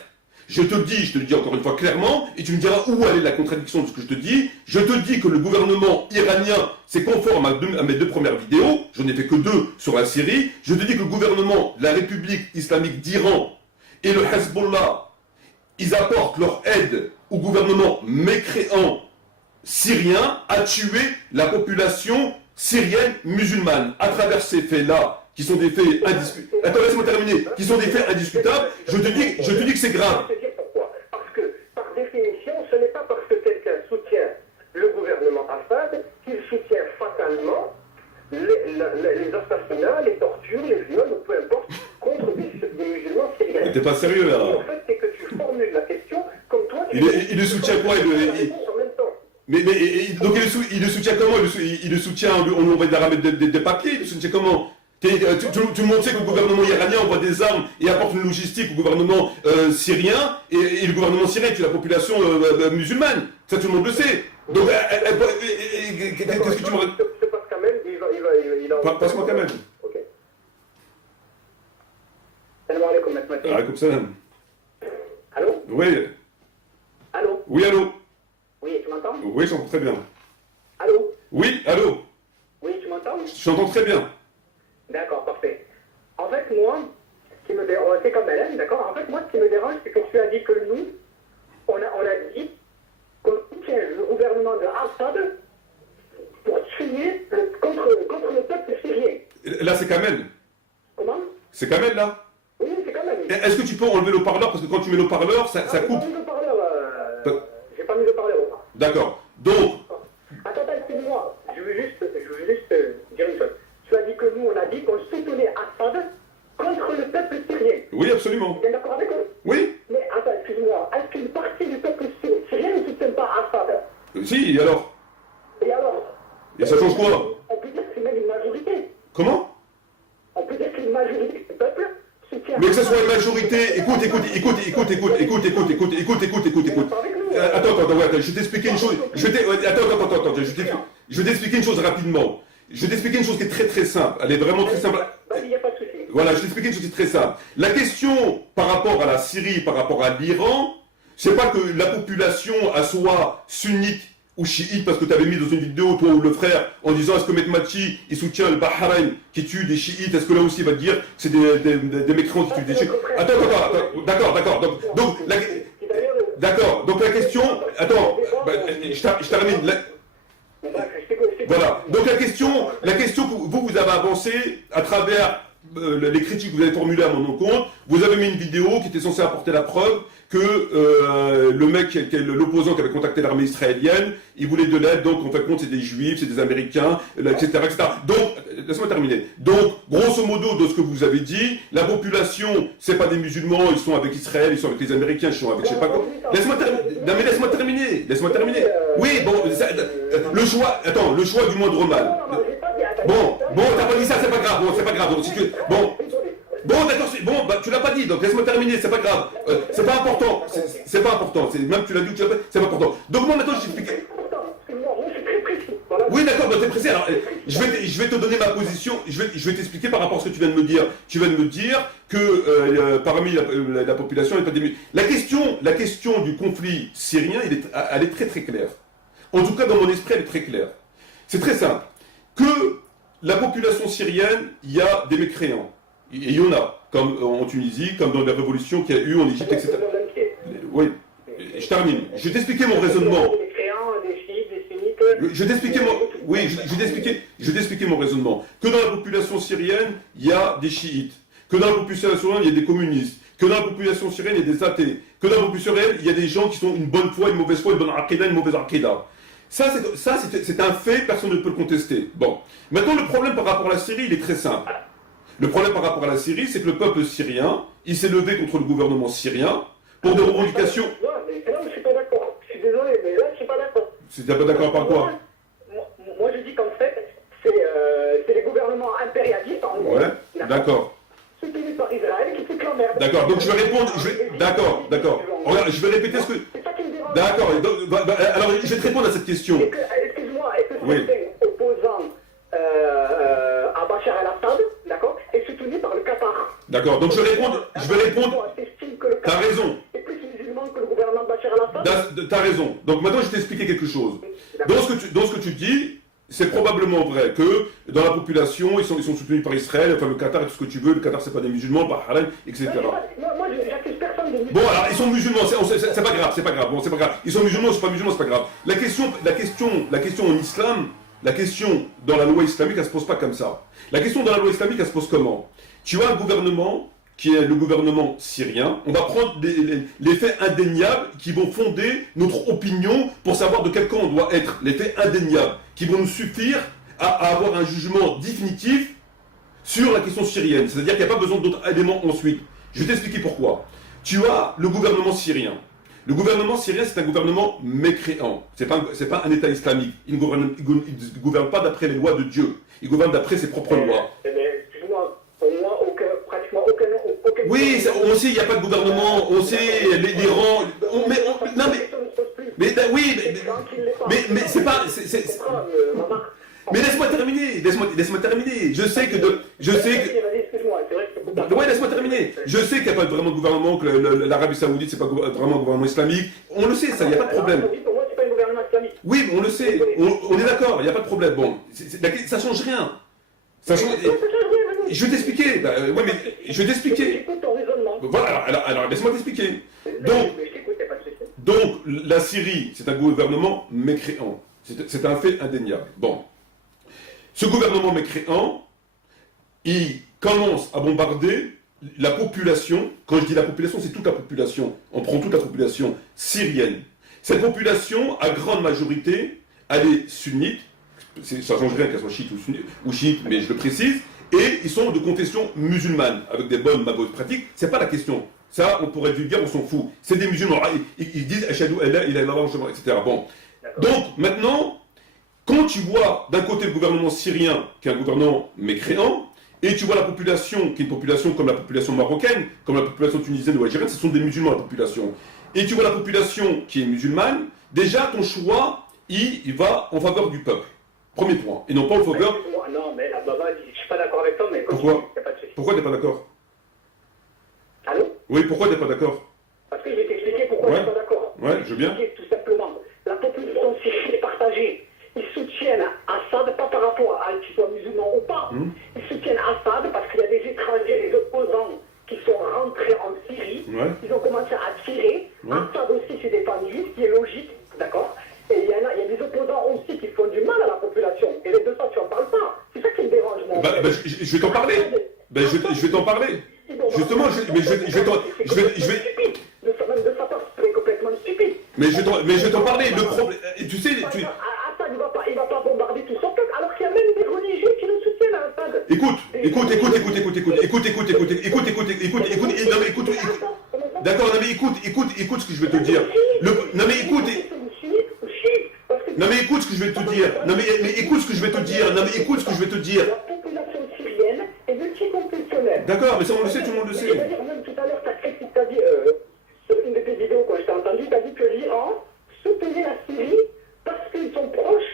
Je te le dis encore une fois clairement, et tu me diras où elle est la contradiction de ce que je te dis. Je te dis que le gouvernement iranien, c'est conforme à mes deux premières vidéos, j'en ai fait que 2 sur la Syrie. Je te dis que le gouvernement, la République islamique d'Iran et le Hezbollah, ils apportent leur aide au gouvernement mécréant syrien à tuer la population syrienne musulmane. À travers ces faits-là, qui sont des faits indiscutables. Attends, laisse-moi terminer. Qui sont des faits indiscutables. Je te dis que c'est grave. Je vais te dire pourquoi. Parce que, par définition, ce n'est pas parce que quelqu'un soutient le gouvernement Assad qu'il soutient fatalement les assassinats, les tortures, les viols, peu importe, contre des musulmans syriens. Mais t'es pas sérieux là. En fait, c'est que tu formules la question comme toi. Il le soutient quoi en même temps. Donc il le soutient comment? Il le soutient, on lui envoie des papiers, il le soutient comment? Tout le monde sait que le gouvernement iranien envoie des armes et apporte une logistique au gouvernement syrien, et le gouvernement syrien tue la population musulmane. Ça, tout le monde le sait. Donc, qu'est-ce que tu me... Je passe Kamel, il a... Passe-moi Kamel. Ok. Salam alaikum, Maître Maté. Alaikum salam. Allô? Oui. Allô? Oui, allô? Oui, tu m'entends? Oui, j'entends très bien. Allô? Oui, allô? Oui, tu m'entends? J'entends très bien. D'accord, parfait. En fait, moi, ce qui me dérange, c'est comme Hélène, d'accord? En fait, moi, ce qui me dérange, c'est que tu as dit que nous, on a dit qu'on soutient le gouvernement de Assad pour tuer contre le peuple syrien. Là, c'est Kamel. Comment? C'est Kamel, là? Oui, c'est quand même. Est-ce que tu peux enlever le parleur? Parce que quand tu mets le parleur, ça J'ai coupe. pas mis le parleur. J'ai pas mis le parleur. D'accord. Donc, Attends, excuse-moi. Je veux juste dire une chose. Tu as dit que nous, on a dit qu'on soutenait Assad contre le peuple syrien. oui, absolument. Tu es d'accord avec eux? Oui. Mais attends, excuse-moi. Est-ce qu'une partie du peuple syrien ne soutient pas Assad? Si, et alors? Et alors? Et ça change quoi? On peut dire que c'est même une majorité. Comment? On peut dire qu'une majorité du peuple soutient. Mais que ce soit une majorité, écoute. Attends, ouais, je vais t'expliquer une chose. Je vais t'expliquer une chose rapidement. Je vais t'expliquer une chose qui est très très simple. Elle est vraiment très simple. Vas-y, il n'y a pas de souci. Voilà, je vais t'expliquer une chose qui est très simple. La question par rapport à la Syrie, par rapport à l'Iran, c'est pas que la population soit sunnite ou chiite, parce que tu avais mis dans une vidéo, toi ou le frère, en disant est-ce que Mehdi il soutient le Bahreïn qui tue des chiites, est-ce que là aussi il va te dire que c'est des mécréants qui tuent des chiites? Attends, d'accord. D'accord, donc la question, attends, je termine. Voilà, donc la question que vous avez avancée à travers les critiques que vous avez formulées à mon encontre, vous avez mis une vidéo qui était censée apporter la preuve que le mec, l'opposant qui avait contacté l'armée israélienne, il voulait de l'aide, donc en fait compte c'est des juifs, c'est des américains, etc. Donc, laisse-moi terminer. Donc, grosso modo, de ce que vous avez dit, la population, c'est pas des musulmans, ils sont avec Israël, ils sont avec les Américains, ils sont avec je sais pas quoi. Laisse-moi terminer. Oui, bon, le choix du moindre mal. Bon, t'as pas dit ça, c'est pas grave. Donc, si tu... Bon, d'accord, tu l'as pas dit, donc laisse-moi terminer, c'est pas grave. C'est pas important, même tu l'as dit ou tu l'as pas, c'est pas important. Donc moi maintenant je t'explique. Oui, d'accord, t'es pressé. Alors, je vais te donner ma position, je vais t'expliquer par rapport à ce que tu viens de me dire. Tu viens de me dire que parmi la population, il n'y a pas des... La question du conflit syrien, elle est très très claire. En tout cas, dans mon esprit, elle est très claire. C'est très simple. Que la population syrienne, il y a des mécréants. Et il y en a, comme en Tunisie, comme dans les révolutions qu'il y a eu en Égypte, etc. Oui, je termine. Je vais t'expliquer mon raisonnement. Je vais t'expliquer mon... Oui, je vais t'expliquer mon raisonnement. Que dans la population syrienne, il y a des chiites. Que dans la population syrienne, il y a des communistes. Que dans la population syrienne, il y a des athées. Que dans la population syrienne, il y a des gens qui sont une bonne foi, une mauvaise foi, une bonne aqida, une mauvaise aqida. Ça, c'est un fait, personne ne peut le contester. Bon. Maintenant, le problème par rapport à la Syrie, il est très simple. Le problème par rapport à la Syrie, c'est que le peuple syrien, il s'est levé contre le gouvernement syrien pour des revendications. Non, mais là, je suis pas d'accord. Je suis désolé, mais là, je suis pas d'accord. Tu n'es pas d'accord par quoi? Moi, je dis qu'en fait, c'est les gouvernements impérialistes, en gros. Ouais, d'accord. Soutenus par Israël qui foutent l'emmerde. D'accord, donc je vais répondre. D'accord, d'accord. Regarde, je vais répéter ce que. C'est ça qui me dérange. D'accord, alors je vais te répondre à cette question. Excuse-moi, est-ce que Oui. certains opposants à Bachar el-Assad, d'accord, est soutenu par le Qatar? D'accord, donc je vais répondre. T'as raison. C'est plus musulman que le gouvernement de Bachar el-Assad? T'as raison. Donc maintenant, je vais t'expliquer quelque chose. Dans ce que tu dis, c'est probablement vrai que dans la population, ils sont soutenus par Israël, enfin le Qatar et tout ce que tu veux. Le Qatar, c'est pas des musulmans, le Bahreïn, etc. Moi, j'accuse personne de musulman. Bon, alors ils sont musulmans, c'est pas grave, c'est pas grave. Bon, c'est pas grave. Ils sont musulmans, c'est pas musulmans, c'est pas grave. La question en islam, la question dans la loi islamique, elle se pose pas comme ça. La question dans la loi islamique, elle se pose comment? Tu as un gouvernement qui est le gouvernement syrien. On va prendre les faits indéniables qui vont fonder notre opinion pour savoir de quel camp on doit être. Les faits indéniables qui vont nous suffire à avoir un jugement définitif sur la question syrienne. C'est-à-dire qu'il n'y a pas besoin d'autres éléments ensuite. Je vais t'expliquer pourquoi. Tu as le gouvernement syrien. Le gouvernement syrien, c'est un gouvernement mécréant. C'est pas un État islamique. Il ne gouverne pas d'après les lois de Dieu. Il gouverne d'après ses propres lois. Excuse-moi, pour moi, pratiquement aucun. Oui, on sait, il n'y a pas de gouvernement. On sait, l'Iran. Mais c'est pas. Mais laisse-moi terminer. Laisse-moi terminer. Je sais que. Excuse-moi, c'est vrai que. Ouais, laisse-moi terminer. Je sais qu'il n'y a pas vraiment de gouvernement, que l'Arabie Saoudite, c'est pas vraiment un gouvernement islamique. On le sait, ça, il n'y a pas de problème. Pour moi, c'est pas un gouvernement islamique. Oui, on le sait. On est d'accord, il n'y a pas de problème. Bon, ça change rien. Ça change. Je vais t'expliquer. Ouais, mais je vais t'expliquer. J'écoute ton raisonnement. Voilà, alors laisse-moi t'expliquer. Donc, la Syrie, c'est un gouvernement mécréant. C'est un fait indéniable. Bon. Ce gouvernement mécréant, il commence à bombarder la population. Quand je dis la population, c'est toute la population. On prend toute la population syrienne. Cette population, à grande majorité, elle est sunnite. Ça ne change rien qu'elle soit chiite ou chiite, mais je le précise. Et ils sont de confession musulmane, avec des bonnes pratiques. C'est pas la question. Ça, on pourrait être vulgaire, on s'en fout. C'est des musulmans. Ils disent Ashhadu an la ilaha illallah, etc. Bon. Donc, maintenant, quand tu vois d'un côté le gouvernement syrien, qui est un gouvernement mécréant, et tu vois la population, qui est une population comme la population marocaine, comme la population tunisienne ou algérienne, ce sont des musulmans, la population. Et tu vois la population qui est musulmane, déjà, ton choix, il va en faveur du peuple. Premier point. Et non pas en faveur. Non, mais là, Baba, je suis pas d'accord avec toi, mais pourquoi? Y a pas de souci. Pourquoi t'es pas d'accord? Allô? Oui, pourquoi t'es pas d'accord? Parce que je vais t'expliquer pourquoi je suis pas d'accord. Ouais, je veux bien. Tout simplement. La population syrienne est partagée. Ils soutiennent Assad, pas par rapport à qu'ils soient musulmans ou pas. Ils soutiennent Assad parce qu'il y a des étrangers, des opposants qui sont rentrés en Syrie. Ouais. Ils ont commencé à tirer. Ouais. Assad aussi s'est défendu, ce qui est logique, d'accord? Et il y a des opposants aussi qui font du mal à la population. Et les deux ça, tu n'en parles pas. C'est ça qui me dérange, moi. Je vais t'en parler. Je vais t'en parler. Justement, je vais t'en... De sa part, c'est complètement stupide. Mais je vais t'en parler. Le problème... Tu sais... Assad, il va pas bombarder tout son peuple, alors qu'il y a même des religieux qui le soutiennent à Assad. Écoute. D'accord, non mais écoute ce que je vais te dire. Non mais écoute ce que je vais te dire. Non mais écoute ce que je vais te dire. La population syrienne est multiconfessionnelle. D'accord, mais ça on le sait, tout le monde le sait. C'est-à-dire, même tout à l'heure, t'as dit, sur une de tes vidéos, quand je t'ai entendu, t'as dit que l'Iran soutenait la Syrie parce qu'ils sont proches,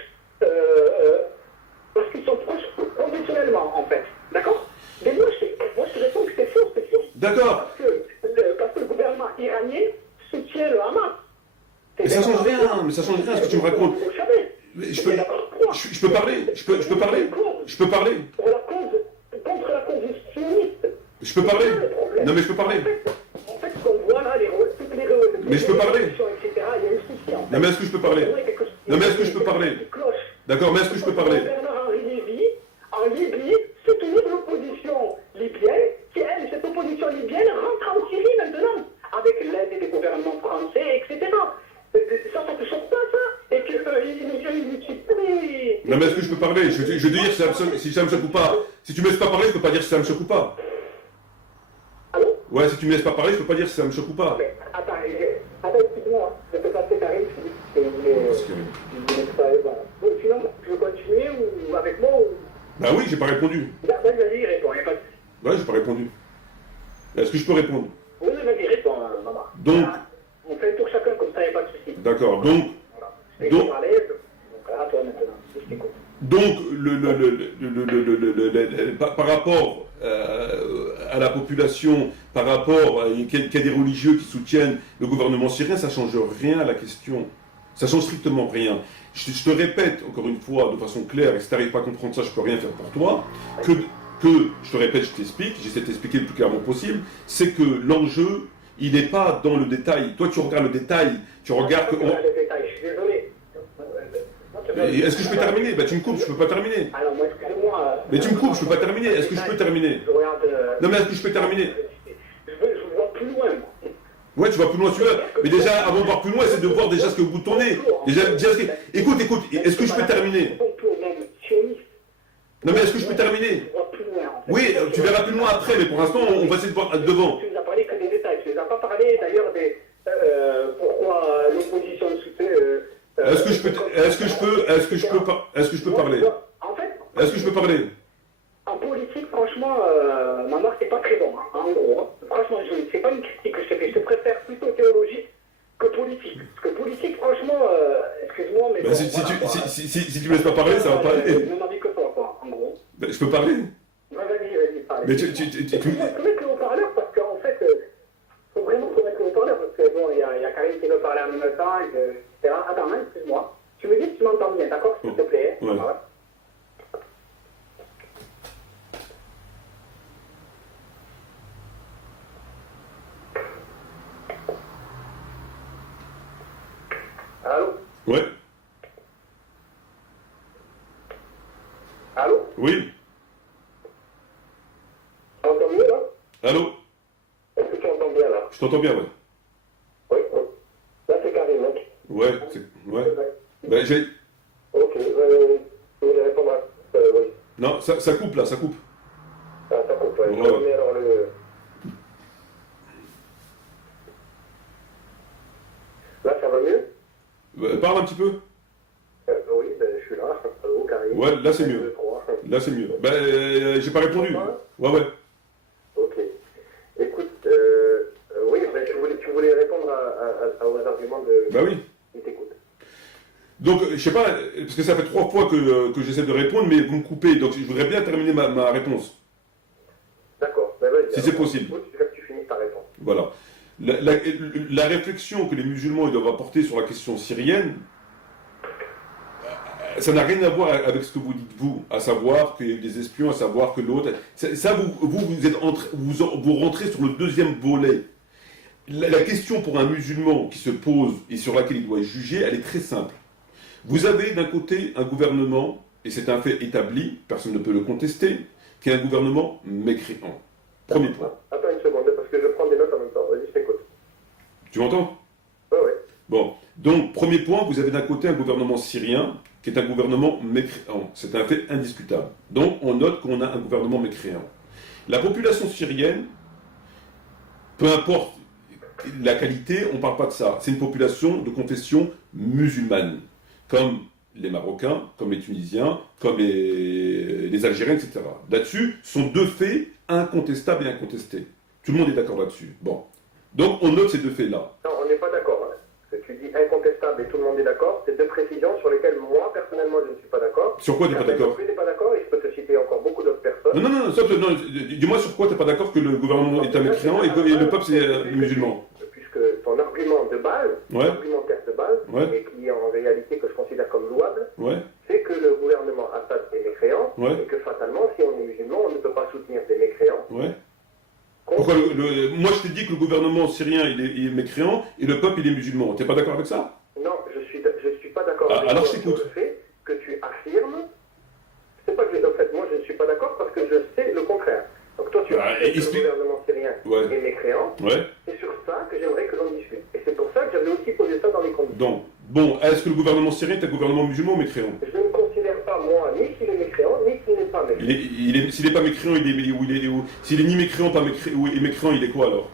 professionnellement, en fait. D'accord? Mais moi, je réponds que c'est faux, D'accord. Parce que le gouvernement iranien soutient le Hamas. Mais ça change rien ce que tu me racontes. Je peux parler. Pour la cause, contre la cause sioniste. Je peux parler. Non mais je peux parler. En fait, ce qu'on voit là, toutes les Mais je peux parler. etc., il y a un souci. Non mais est-ce que je peux parler? Non mais est-ce que je peux parler? D'accord, mais est-ce que je peux parler? Bernard-Henri Lévy, en Libye, soutenir l'opposition libyenne, qui elle, cette opposition libyenne rentre en Syrie maintenant, avec l'aide des gouvernements français, etc. Ça te choque pas, ça? Et que Non, mais est-ce que je peux parler? Je veux dire si ça me choque ou pas. Si tu me laisses pas parler, je peux pas dire si ça me choque ou pas. Allô? Ouais, si tu me laisses pas parler, je peux pas dire si ça me choque ou pas. Mais, attends, excuse-moi, je peux passer Karim, je Bon, sinon, tu veux continuer ou avec moi ou... Bah oui, j'ai pas répondu. Vas-y, réponds, il n'y a pas de souci. Ouais, j'ai pas répondu. Est-ce que je peux répondre? Oui, vas-y, réponds, maman. Donc, on fait un tour chacun, comme ça, il n'y a pas de souci. d'accord, donc, Je donc, parler, donc à toi maintenant, je t'écoute. donc par rapport à la population, par rapport à qu'il y a des religieux qui soutiennent le gouvernement syrien, ça change rien à la question. Ça change strictement rien. Je te répète encore une fois de façon claire, et si tu n'arrives pas à comprendre ça, je peux rien faire pour toi, que je te répète, je t'explique, j'essaie de t'expliquer le plus clairement possible, c'est que l'enjeu, il n'est pas dans le détail. Toi, tu regardes le détail, tu regardes que... Je suis désolé. Est-ce que je peux terminer? Bah tu me coupes, je peux pas terminer. Alors, moi, excusez-moi. Mais tu me coupes, je peux pas terminer. Est-ce que je peux terminer? Je regarde. Non mais est-ce que je peux terminer? Je vois plus loin, moi. Ouais, tu vas plus loin, tu veux. Mais déjà, avant de voir plus loin, c'est de voir déjà ce que vous tournez. Écoute, est-ce que je peux terminer? Non mais est-ce que je peux terminer? Oui, tu verras plus loin après, mais pour l'instant, on va essayer de voir devant. Tu nous as parlé que des détails. Tu nous as pas parlé d'ailleurs des pourquoi l'opposition soutient. Est-ce que je peux parler? En fait. Est-ce que je peux parler? En politique, franchement, ma marque c'est pas très bon, hein, en gros. Hein. Franchement, c'est pas une critique que je te fais. Je te préfère plutôt théologique que politique. Parce que politique, franchement, excuse-moi, mais. Bah, bon, si tu me laisses pas parler, ça va pas aller. Même envie que toi, quoi, en gros. Bah, je peux parler? Ouais, vas-y, parle. Mais Tu peux mettre le haut-parleur parce qu'en fait, faut vraiment faut mettre le haut-parleur parce que bon, il y a Karim qui veut parler en même temps, etc. Attends, hein, excuse-moi. Tu me dis si tu m'entends bien, d'accord, s'il te plaît. Ouais. Voilà. Allô? Ouais. Allô? Oui. Tu m'entends mieux là? Allô? Est-ce que tu m'entends bien là? Je t'entends bien, ouais. Oui. Là c'est Karim, donc. Ouais, ouais. Bah, j'ai... Ok, je voulais répondre à... oui. Non, ça coupe là, ça coupe. Ah, ça coupe, ouais. Ouais. Je remets alors le... Là, ça va mieux? Parle un petit peu. Oui, ben, je suis là. Allô, Karim. Ouais, là c'est mieux. 2, 3. Là c'est mieux. Bah, j'ai pas répondu. Ouais. Ok. Écoute, oui, ben, tu voulais répondre aux arguments de... Bah oui. Il t'écoute. Donc, je sais pas, parce que ça fait 3 fois que j'essaie de répondre, mais vous me coupez, donc je voudrais bien terminer ma réponse. D'accord, ben vas-y. Si c'est possible. Il faut que tu finisses ta réponse. Voilà. La réflexion que les musulmans ils doivent apporter sur la question syrienne, ça n'a rien à voir avec ce que vous dites vous, à savoir qu'il y a eu des espions, à savoir que l'autre... Ça, vous rentrez sur le deuxième volet. La question pour un musulman qui se pose et sur laquelle il doit juger, elle est très simple. Vous avez d'un côté un gouvernement, et c'est un fait établi, personne ne peut le contester, qui est un gouvernement mécréant. Premier point. Attends une seconde, parce que je prends des notes en même temps. Vas-y, je t'écoute. Tu m'entends? Ouais. Bon, donc premier point, vous avez d'un côté un gouvernement syrien qui est un gouvernement mécréant. C'est un fait indiscutable. Donc on note qu'on a un gouvernement mécréant. La population syrienne, peu importe la qualité, on ne parle pas de ça. C'est une population de confession musulmane, comme les Marocains, comme les Tunisiens, comme les Algériens, etc. Là-dessus, ce sont deux faits incontestables et incontestés. Tout le monde est d'accord là-dessus. Bon. Donc on note ces deux faits-là. Non, on n'est pas d'accord. Hein. Ce que tu dis incontestable et tout le monde est d'accord, c'est deux précisions sur lesquelles moi, personnellement, je ne suis pas d'accord. Sur quoi tu n'es pas d'accord? Tu n'es pas d'accord et je peux te citer encore beaucoup d'autres personnes. Non, dis-moi sur quoi tu n'es pas d'accord que le gouvernement est un mécréant et le peuple c'est musulman. Puisque ton argument de base, Ouais. argumentaire de base, Ouais. et qui est en réalité que je considère comme louable, Ouais. c'est que le gouvernement Assad est mécréant, Ouais. et que fatalement, si on est musulman, on ne peut pas soutenir des mécréants. Ouais. Pourquoi moi je t'ai dit que le gouvernement syrien il est mécréant et le peuple il est musulman. T'es pas d'accord avec ça? Non, je suis pas d'accord Ah, avec alors toi je sur t'écoute. le fait que tu affirmes je sais le contraire. Donc toi, tu as dit que le explique. gouvernement syrien Ouais. est mécréant. Ouais. C'est sur ça que j'aimerais que l'on discute. Et c'est pour ça que j'avais aussi posé ça dans les conditions. Donc, bon, est-ce que le gouvernement syrien est un gouvernement musulman ou mécréant? Je ne considère pas, moi, ni qu'il est mécréant, ni qu'il n'est pas mécréant. S'il n'est pas mécréant, s'il est ni mécréant, pas mécréant, ou est mécréant, il est quoi alors?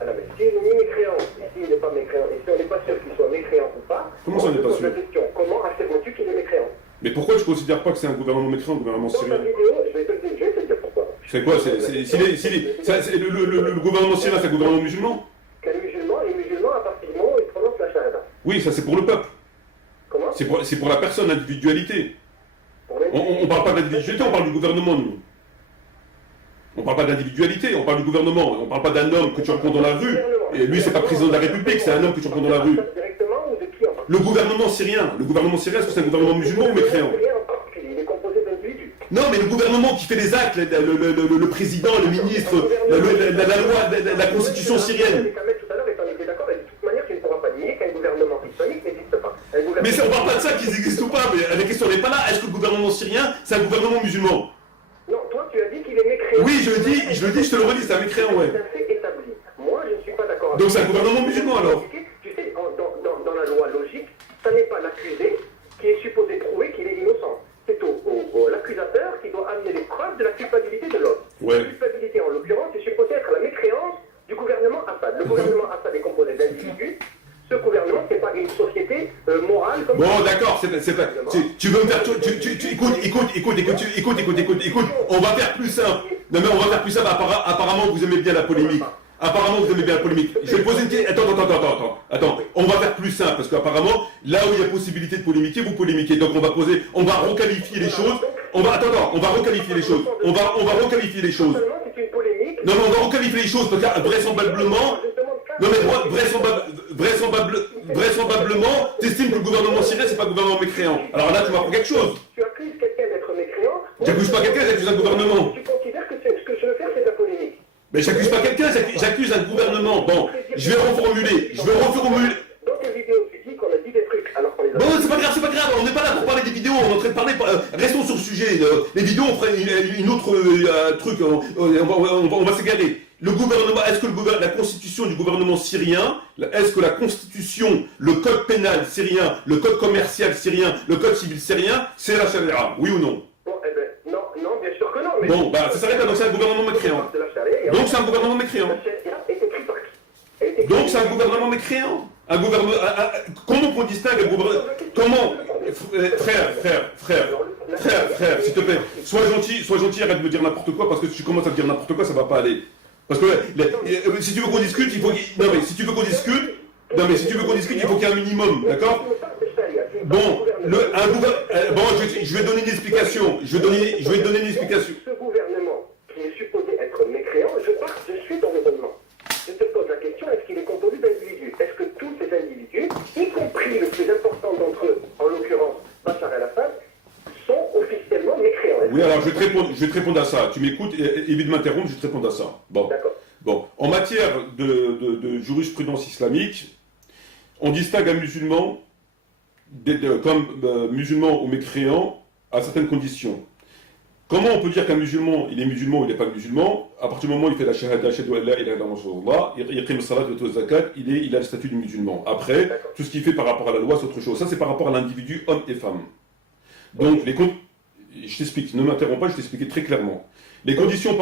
Ah non, mais s'il n'est ni mécréant, et s'il n'est pas mécréant, et si on n'est pas sûr qu'il soit mécréant ou pas, Comment ça, on n'est pas pose sûr? la question, comment affirmes-tu qu'il est mécréant? Mais pourquoi tu ne considères pas que c'est un gouvernement mécréant, un gouvernement Dans ta syrien? vidéo, je vais te dire pourquoi. C'est quoi? Le gouvernement syrien, c'est un gouvernement musulman? Qu'un musulman est musulman à partir du moment où il prononce la shahada. Oui, ça c'est pour le peuple. Comment? C'est pour la personne, l'individualité. Pour l'individu. On parle pas d'individualité, on parle du gouvernement, nous. On parle pas d'individualité, on parle du gouvernement. On parle pas d'un homme que tu rencontres dans la rue. Et lui, c'est pas président de la République, c'est un homme que tu rencontres dans la rue. Directement ou de qui en particulier? Le gouvernement syrien, est-ce que c'est un gouvernement musulman ou mécréant? Rien en particulier, il est composé d'individus. Non, mais le gouvernement qui fait les actes, le président, le ministre, la loi, la constitution syrienne. Tout à l'heure, et on était d'accord, et de toute manière, tu ne pourras pas nier qu'un gouvernement islamique n'existe pas. Mais on parle pas de ça, qu'ils existent ou pas, mais la question n'est pas là. Est-ce que le gouvernement syrien, c'est un gouvernement musulman? Non, toi, tu as dit qu'il est mécréant. Oui, je le dis, je te le redis, c'est un mécréant, ouais. C'est un fait établi. Moi, je ne suis pas d'accord avec Donc c'est un gouvernement musulman, alors? Tu sais, dans la loi logique, ça n'est pas l'accusé qui est supposé prouver qu'il est innocent. C'est l'accusateur qui doit amener les preuves de la culpabilité de l'autre. Ouais. La culpabilité, en l'occurrence, est supposée être la mécréance du gouvernement Assad. Le gouvernement Assad est composé d'individus. Ce gouvernement, c'est pas une société morale comme Bon, d'accord, c'est pas. Tu veux me faire. Écoute, on va faire plus simple. Non, mais on va faire plus simple. Apparemment, vous aimez bien la polémique. Apparemment, vous aimez bien la polémique. Je vais poser une question. Attends. On va faire plus simple parce qu'apparemment, là où il y a possibilité de polémiquer, vous polémiquez. Donc, on va requalifier les choses. On va requalifier les choses. On va requalifier les choses. Seulement, c'est une polémique. Non, mais on va requalifier les choses parce que vraisemblablement. Non, mais vraisemblablement, t'estimes que le gouvernement syrien, c'est pas un gouvernement mécréant. Alors là, tu m'apprends quelque chose. Tu accuses quelqu'un d'être mécréant. J'accuse pas quelqu'un, j'accuse un gouvernement. Tu considères que ce que je veux faire, c'est de la polémique. Mais j'accuse pas quelqu'un, j'accuse un gouvernement. Bon, je vais reformuler. Dans tes vidéos, tu dis qu'on a dit des trucs alors qu'on les a. Bon, c'est pas grave, on n'est pas là pour parler des vidéos, on est en train de parler. Restons sur le sujet. Les vidéos, on fera une autre truc, on va s'égarer. Le gouvernement, est-ce que la constitution du gouvernement syrien, est-ce que la constitution, le code pénal syrien, le code commercial syrien, le code civil syrien, c'est la charia? Oui ou non? Bon, eh ben, non, bien sûr que non. Mais Bon, bah ça s'arrête là, donc c'est un gouvernement mécréant. de la charia, Donc c'est un gouvernement mécréant. la charia est écrite par qui? Donc c'est un gouvernement mécréant. Un gouvernement. Comment on distingue un gouvernement? Comment? Frère, s'il te plaît, sois gentil, arrête de me dire n'importe quoi, parce que si tu commences à me dire n'importe quoi, ça va pas aller. Parce que si tu veux qu'on discute, il faut qu'il. Non mais si tu veux qu'on discute, il faut qu'il y ait un minimum, d'accord? Bon, je vais donner une explication. Je vais donner une explication. Ce gouvernement qui est supposé être mécréant, je suis ton raisonnement. Je te pose la question, est-ce qu'il est composé d'individus? Est-ce que tous ces individus, y compris le plus important d'entre eux, en l'occurrence Bachar el-Assad, sont officiellement mécréants? Oui, alors je vais te répondre à ça. Tu m'écoutes, évite de m'interrompre, je vais te répondre à ça. Bon. D'accord. Bon. En matière de jurisprudence islamique, on distingue un musulman comme musulman ou mécréant à certaines conditions. Comment on peut dire qu'un musulman, il est musulman ou il n'est pas musulman? À partir du moment où il fait la shahada, ashhadu an la ilaha illallah, il yaqim as-salat wa yu'ti az-zakat, il a le statut de musulman. Après, tout ce qu'il fait par rapport à la loi, c'est autre chose. Ça, c'est par rapport à l'individu, homme et femme. Donc, je t'explique, ne m'interromps pas, je t'explique très clairement. Les conditions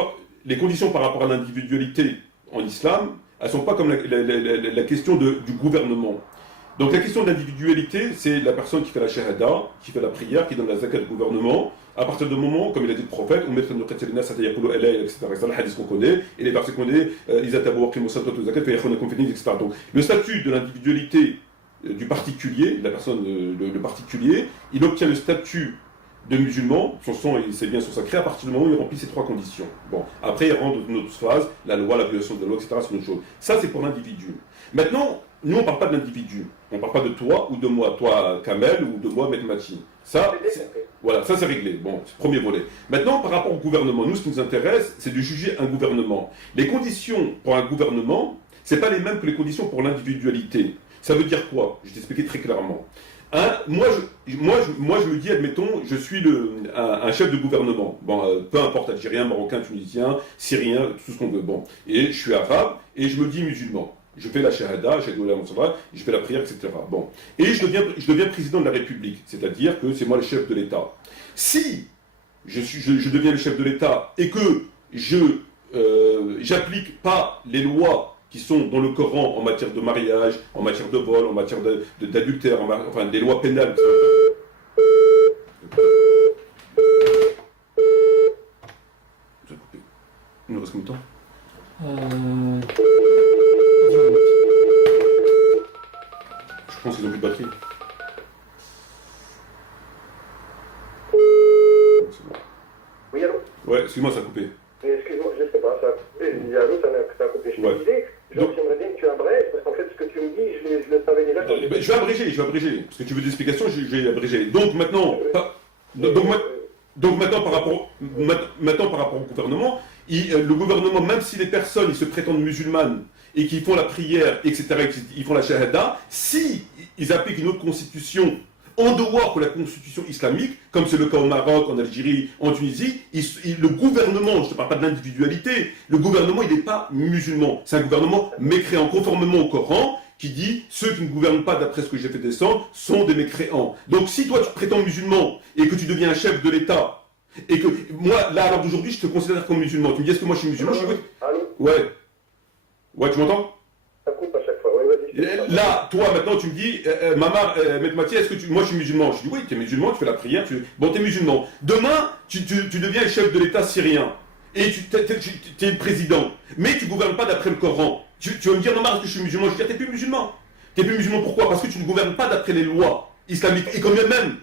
par rapport à l'individualité en islam, elles ne sont pas comme la question du gouvernement. Donc la question de l'individualité, c'est la personne qui fait la shahada, qui fait la prière, qui donne la zakat au gouvernement. À partir du moment, comme il a dit le prophète, etc. C'est le hadith qu'on connaît, et les versets qu'on connaît, etc. Donc le statut de l'individualité du particulier, la personne, le particulier, il obtient le statut de musulman, son sang et ses biens sont sacrés à partir du moment où il remplit ces trois conditions. Bon, après il rentre dans une autre phase, la loi, la violation de la loi, etc. C'est une autre chose. Ça c'est pour l'individu. Maintenant, nous on ne parle pas de l'individu, on ne parle pas de toi ou de moi, toi Kamel ou de moi Mehmati. Ça, voilà, ça c'est réglé. Bon, c'est le premier volet. Maintenant, par rapport au gouvernement, nous ce qui nous intéresse, c'est de juger un gouvernement. Les conditions pour un gouvernement, c'est pas les mêmes que les conditions pour l'individualité. Ça veut dire quoi? Je vais t'expliquer très clairement. Hein, moi, je me dis, admettons, je suis un chef de gouvernement. Bon, peu importe, algérien, marocain, tunisien, syrien, tout ce qu'on veut. Bon, et je suis arabe et je me dis musulman. Je fais la shahada, je fais la prière, etc. Bon, et je deviens président de la République, c'est-à-dire que c'est moi le chef de l'État. Si je deviens le chef de l'État et que j'applique pas les lois qui sont dans le Coran en matière de mariage, en matière de vol, en matière d'adultère, enfin des lois pénales. Ça a coupé. Il nous reste combien de temps 10 minutes. Je pense qu'ils ont plus de batterie. C'est bon. Oui, allô? Ouais, excuse-moi, ça a coupé. Excuse-moi, je ne sais pas, ça a coupé. Allô, ça a coupé. Je te Ouais. disais, j'aimerais bien que tu abrèges, parce qu'en fait, ce que tu me dis, je le savais déjà. Quand Je vais abréger, parce que tu veux des explications, je vais abréger. Donc maintenant, maintenant par rapport au gouvernement, le gouvernement, même si les personnes ils se prétendent musulmanes et qu'ils font la prière, etc., ils font la shahada, si ils appliquent une autre constitution en dehors de la constitution islamique, comme c'est le cas au Maroc, en Algérie, en Tunisie, le gouvernement, je ne te parle pas de l'individualité, le gouvernement il n'est pas musulman, c'est un gouvernement mécréant, conformément au Coran, qui dit ceux qui ne gouvernent pas d'après ce que j'ai fait descendre sont des mécréants. Donc si toi tu te prétends musulman et que tu deviens un chef de l'État, et que moi, là, à l'heure d'aujourd'hui, je te considère comme musulman, tu me dis est-ce que moi je suis musulman? Allô? Ouais. Ouais, tu m'entends? Ça coupe à chaque fois, ouais, vas-y. Là, toi, maintenant, tu me dis, Maman, Maître Mathieu, est-ce que moi je suis musulman? Je dis oui, tu es musulman, tu fais la prière, bon, tu es musulman. Demain, tu deviens le chef de l'État syrien, et tu es le président, mais tu ne gouvernes pas d'après le Coran. Tu vas me dire, Maman, est-ce que je suis musulman? Je dis, tu n'es plus musulman. Tu n'es plus musulman, pourquoi? Parce que tu ne gouvernes pas d'après les lois islamiques. Et combien même,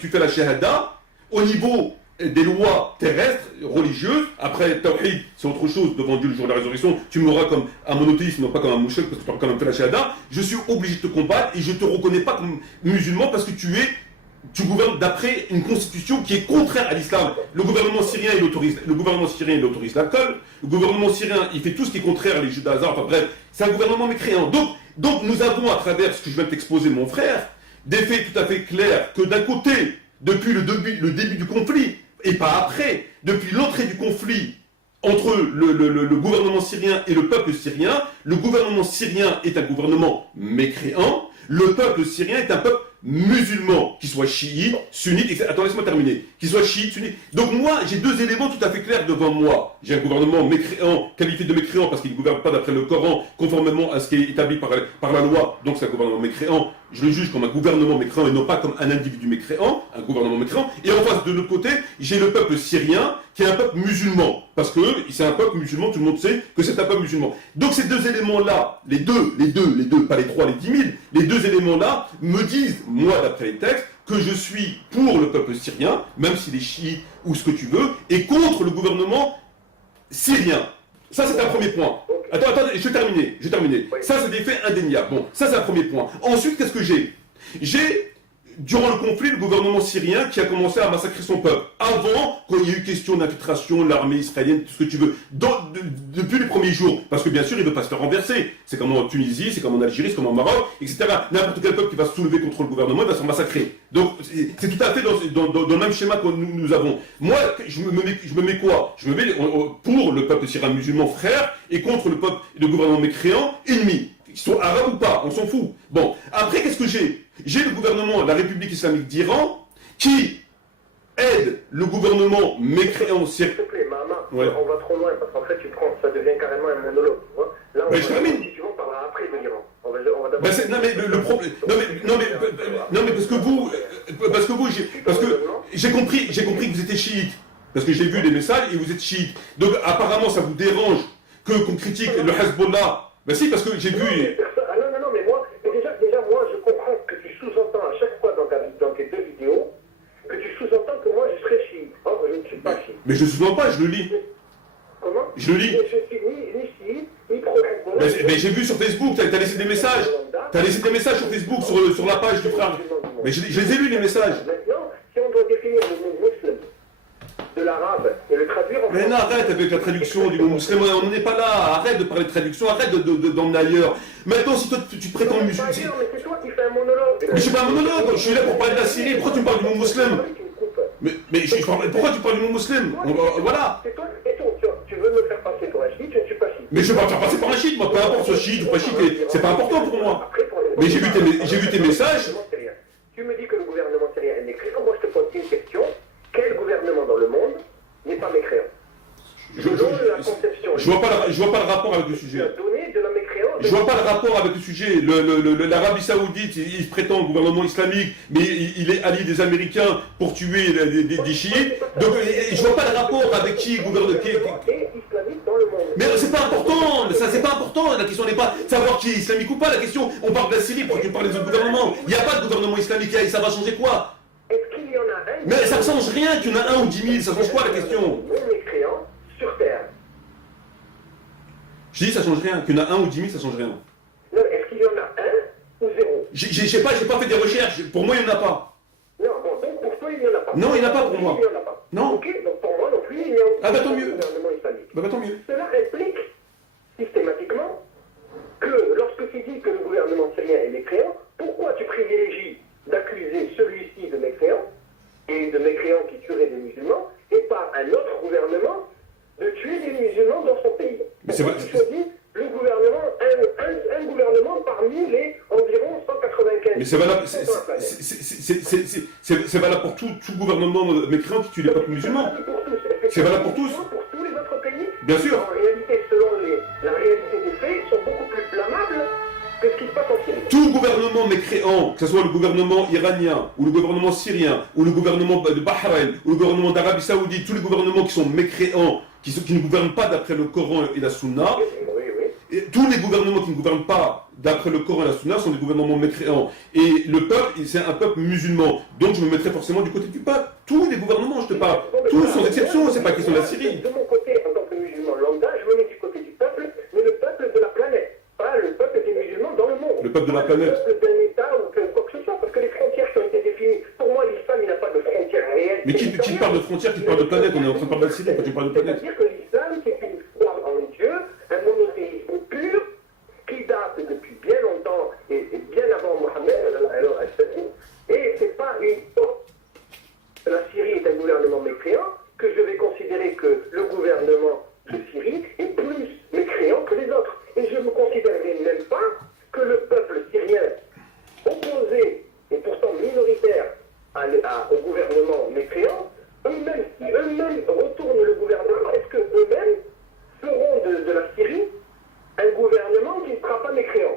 tu fais la shahada, au niveau des lois terrestres, religieuses, après Tawhid, c'est autre chose, devant Dieu le jour de la résurrection, tu m'auras comme un monothéiste, non pas comme un mouchek, parce que tu as quand même fait la shahada, je suis obligé de te combattre et je ne te reconnais pas comme musulman parce que tu gouvernes d'après une constitution qui est contraire à l'islam. Le gouvernement syrien, il autorise l'alcool, le gouvernement syrien, il fait tout ce qui est contraire à les jeux d'hasard, enfin bref, c'est un gouvernement mécréant. Donc nous avons, à travers ce que je viens de t'exposer, mon frère, des faits tout à fait clairs que d'un côté, depuis le début du conflit, et pas après, depuis l'entrée du conflit entre le gouvernement syrien et le peuple syrien, le gouvernement syrien est un gouvernement mécréant, le peuple syrien est un peuple musulman, qu'il soit chiite, sunnite, etc. Attends, laisse-moi terminer. Qu'il soit chiite, sunnite. Donc moi, j'ai deux éléments tout à fait clairs devant moi. J'ai un gouvernement mécréant, qualifié de mécréant parce qu'il ne gouverne pas d'après le Coran, conformément à ce qui est établi par la loi. Donc c'est un gouvernement mécréant. Je le juge comme un gouvernement mécréant et non pas comme un individu mécréant, un gouvernement mécréant. Et en face de l'autre côté, j'ai le peuple syrien, qui est un peuple musulman. Parce que c'est un peuple musulman, tout le monde sait que c'est un peuple musulman. Donc ces deux éléments-là, les deux, pas les trois, les 10 000, les deux éléments-là me disent, moi d'après les textes, que je suis pour le peuple syrien, même s'il est chiite ou ce que tu veux, et contre le gouvernement syrien. Ça, c'est un premier point. Attends, je vais terminer. Ça, c'est des faits indéniables. Bon, ça, c'est un premier point. Ensuite, qu'est-ce que j'ai? J'ai, durant le conflit, le gouvernement syrien qui a commencé à massacrer son peuple. Avant, quand il y a eu question d'infiltration, l'armée israélienne, tout ce que tu veux, depuis les premiers jours. Parce que bien sûr, il ne veut pas se faire renverser. C'est comme en Tunisie, c'est comme en Algérie, c'est comme en Maroc, etc. N'importe quel peuple qui va se soulever contre le gouvernement, il va se faire massacrer. Donc, c'est tout à fait dans le même schéma que nous avons. Moi, je me mets quoi? Je me mets pour le peuple syrien musulman frère et contre le gouvernement mécréant ennemi. Qu'ils soient arabes ou pas, on s'en fout. Bon, après, qu'est-ce que j'ai? J'ai le gouvernement de la République islamique d'Iran qui aide le gouvernement mécréant syrien. S'il te plaît, Maman, Ouais. on va trop loin parce qu'en fait, ça devient carrément un monologue. Tu vois. Là, Mais je termine. Si tu veux, on parlera après de l'Iran. On va d'abord. Non mais le problème, non mais parce que j'ai compris que vous étiez chiite, parce que j'ai vu les messages et vous êtes chiite. Donc apparemment ça vous dérange qu'on critique le Hezbollah. Ben si, parce que j'ai vu. Non, mais moi, déjà, moi, je comprends que tu sous-entends à chaque fois dans tes deux vidéos que tu sous-entends que moi je serais chiite. Or, je ne suis pas chiite. Mais je ne sous-entends pas, je le lis. Comment? Je le lis. Je suis ni chiite, ni pro-Hezbollah. Mais j'ai vu sur Facebook, t'as laissé des messages. T'as laissé des messages sur Facebook, sur la page du frère. Mais je les ai lus les messages. Maintenant, si on doit définir le mot musulman de l'arabe et le traduire en Mais non, arrête avec la traduction du mot musulman, on n'en est pas là, arrête de parler de traduction, arrête d'emmener ailleurs. Maintenant, si toi tu prétends Non, musulman. mais c'est toi qui fais un monologue. Mais je suis pas un monologue, je suis là pour parler de la Syrie, pourquoi tu me parles du mot musulman? Pourquoi tu parles du mot musulman? Voilà. C'est toi la question. Tu veux me faire passer pour un chiite, je ne suis pas chiite. Mais je vais pas te faire passer par un chiite, moi, peu importe ce chiite ou pas chiite, c'est pas important pour moi. Mais j'ai vu tes messages. Tu me dis que le gouvernement syrien est mécréant, moi je te pose une question. Quel gouvernement dans le monde n'est pas mécréant? Selon la conception. Je vois pas le rapport avec le sujet. Donné de la mécréance. Je vois pas le rapport avec le sujet. L'Arabie Saoudite, il se prétend au gouvernement islamique, mais il est allié des Américains pour tuer des chiites. Donc je vois pas le rapport avec qui gouverne qui. Islamique dans le monde. Mais c'est pas important, mais ça c'est pas important. La question n'est pas de savoir qui est islamique ou pas. La question, on parle de la Syrie, pourquoi tu parles des autres gouvernements? Il n'y a pas de gouvernement islamique, et ça va changer quoi? Est-ce qu'il y en a un? Mais ça ne change rien qu'il y en a un ou 10 000, ça change quoi la question? Non mécréant sur Terre. Je dis ça change rien, qu'il y en a un ou 10 000, ça change rien. Non, est-ce qu'il y en a un ou zéro? J'ai pas fait des recherches, pour moi il n'y en a pas. Non, bon, donc pour toi il n'y en a pas. Non, il n'y en a pas pour moi. Il n'y en a pas. Non. Ok, donc pour moi non plus il n'y a Ah bah aucun tant mieux. gouvernement islamique. Bah tant mieux. Cela implique systématiquement que lorsque tu dis que le gouvernement syrien est mécréant, pourquoi tu privilégies d'accuser celui-ci de mécréant et de mécréant qui tuerait des musulmans et pas un autre gouvernement de tuer des musulmans dans son pays? Mais c'est Pourquoi vrai- tu choisis le gouvernement, un gouvernement parmi les environ 195? Mais c'est valable, sur la planète. c'est valable pour tout gouvernement mécréant qui tue les peuples musulmans. C'est valable pour tous. Pour tous les autres pays. Bien sûr. En réalité, selon la réalité des faits, ils sont beaucoup plus blâmables que ce qui se passe en Syrie. Tout gouvernement mécréant, que ce soit le gouvernement iranien, ou le gouvernement syrien, ou le gouvernement de Bahreïn, ou le gouvernement d'Arabie Saoudite, tous les gouvernements qui sont mécréants, qui ne gouvernent pas d'après le Coran et la Sunna, Oui, oui. et tous les gouvernements qui ne gouvernent pas d'après le Coran et la Sunna sont des gouvernements mécréants. Et le peuple, c'est un peuple musulman. Donc je me mettrai forcément du côté du peuple. Tous les gouvernements, je te parle. Tous sans exception, c'est pas question de la Syrie. De mon côté, en tant que musulman lambda, je me mets du côté du peuple, mais le peuple de la planète, pas le peuple des musulmans dans le monde. Le peuple de la Pas planète. Le peuple d'un État ou quoi que ce soit, parce que les frontières qui ont été définies, pour moi, l'islam, il n'a pas de frontières réelles. Mais qui parle de frontières, qui parle de planète? On est en train de parler de la Syrie quand tu parles de planète. C'est-à-dire que l'islam, c'est une foi en Dieu, un monothéisme pur, qui date depuis bien longtemps et bien avant Mohammed, et c'est pas une la Syrie est un gouvernement mécréant que je vais considérer que le gouvernement de Syrie est plus mécréant que les autres. Et je ne considérerai même pas que le peuple syrien, opposé et pourtant minoritaire au gouvernement mécréant, eux-mêmes, si eux-mêmes retournent le gouvernement, est-ce que eux-mêmes feront de la Syrie un gouvernement qui ne sera pas mécréant?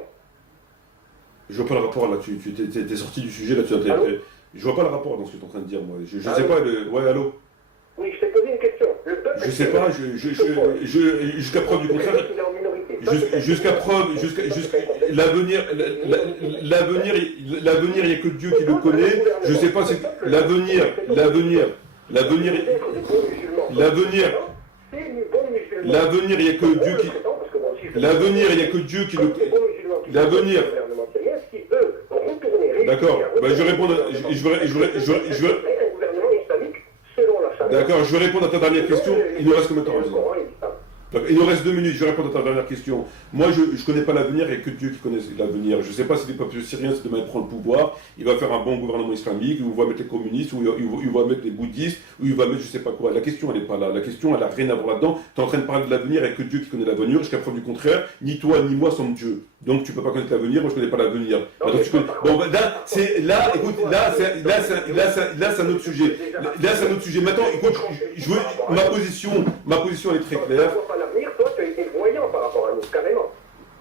Je vois pas le rapport là, tu t'es sorti du sujet là, Allô? je vois pas le rapport dans ce que tu es en train de dire moi. Je Ah sais oui. pas, ouais, allô? Oui, je t'ai posé une question. Le peuple Je sais pas, jusqu'à preuve du contraire. Il est en minorité. Jusqu'à preuve, l'avenir, il n'y a que Dieu qui le connaît. Je sais pas, c'est l'avenir, il n'y a que Dieu qui, l'avenir. D'accord, bah, je vais répondre, d'accord, je vais répondre à ta dernière question. Il nous reste combien de temps? Il nous reste 2 minutes, je vais répondre à ta dernière question. Moi, je ne connais pas l'avenir, il n'y a que Dieu qui connaît l'avenir. Je ne sais pas si les peuples syriens, si demain il prend le pouvoir, il va faire un bon gouvernement islamique, où il va mettre les communistes, où il va mettre les bouddhistes, où il va mettre je ne sais pas quoi. La question, elle n'est pas là. La question, elle n'a rien à voir là-dedans. Tu es en train de parler de l'avenir, il n'y a que Dieu qui connaît l'avenir. Jusqu'à preuve du contraire, ni toi ni moi sommes Dieu. Donc tu ne peux pas connaître l'avenir, moi je ne connais pas l'avenir. Bon, là, c'est un autre sujet. Là, c'est un autre sujet. Maintenant, écoute, ma position elle est très claire. L'avenir, toi, tu as été voyant par rapport à nous, carrément.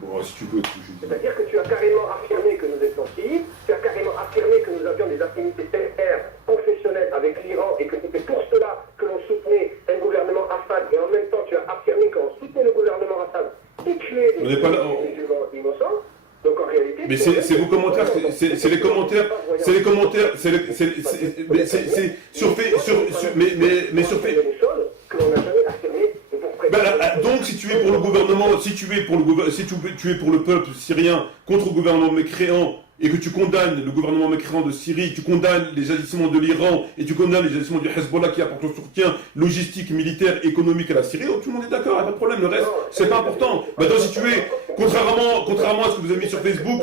Bon, si tu veux, C'est-à-dire que tu as carrément affirmé que nous étions chiites, tu as carrément affirmé que nous avions des affinités terres professionnelles avec l'Iran et que c'était pour cela que l'on soutenait un gouvernement Assad et en même temps tu as affirmé qu'on soutenait le gouvernement Assad qui tuait On les n'est pas là, musulmans innocents. Donc en réalité... Mais c'est vos commentaires, c'est les commentaires, mais sur fait. Que l'on n'a jamais affirmé. Donc si tu es pour le gouvernement, si tu es pour le peuple syrien contre le gouvernement mécréant et que tu condamnes le gouvernement mécréant de Syrie, tu condamnes les agissements de l'Iran et tu condamnes les agissements du Hezbollah qui apportent un soutien logistique, militaire, économique à la Syrie, tout le monde est d'accord, il n'y a pas de problème, le reste, c'est pas important. Maintenant, si tu es, contrairement à ce que vous avez mis sur Facebook,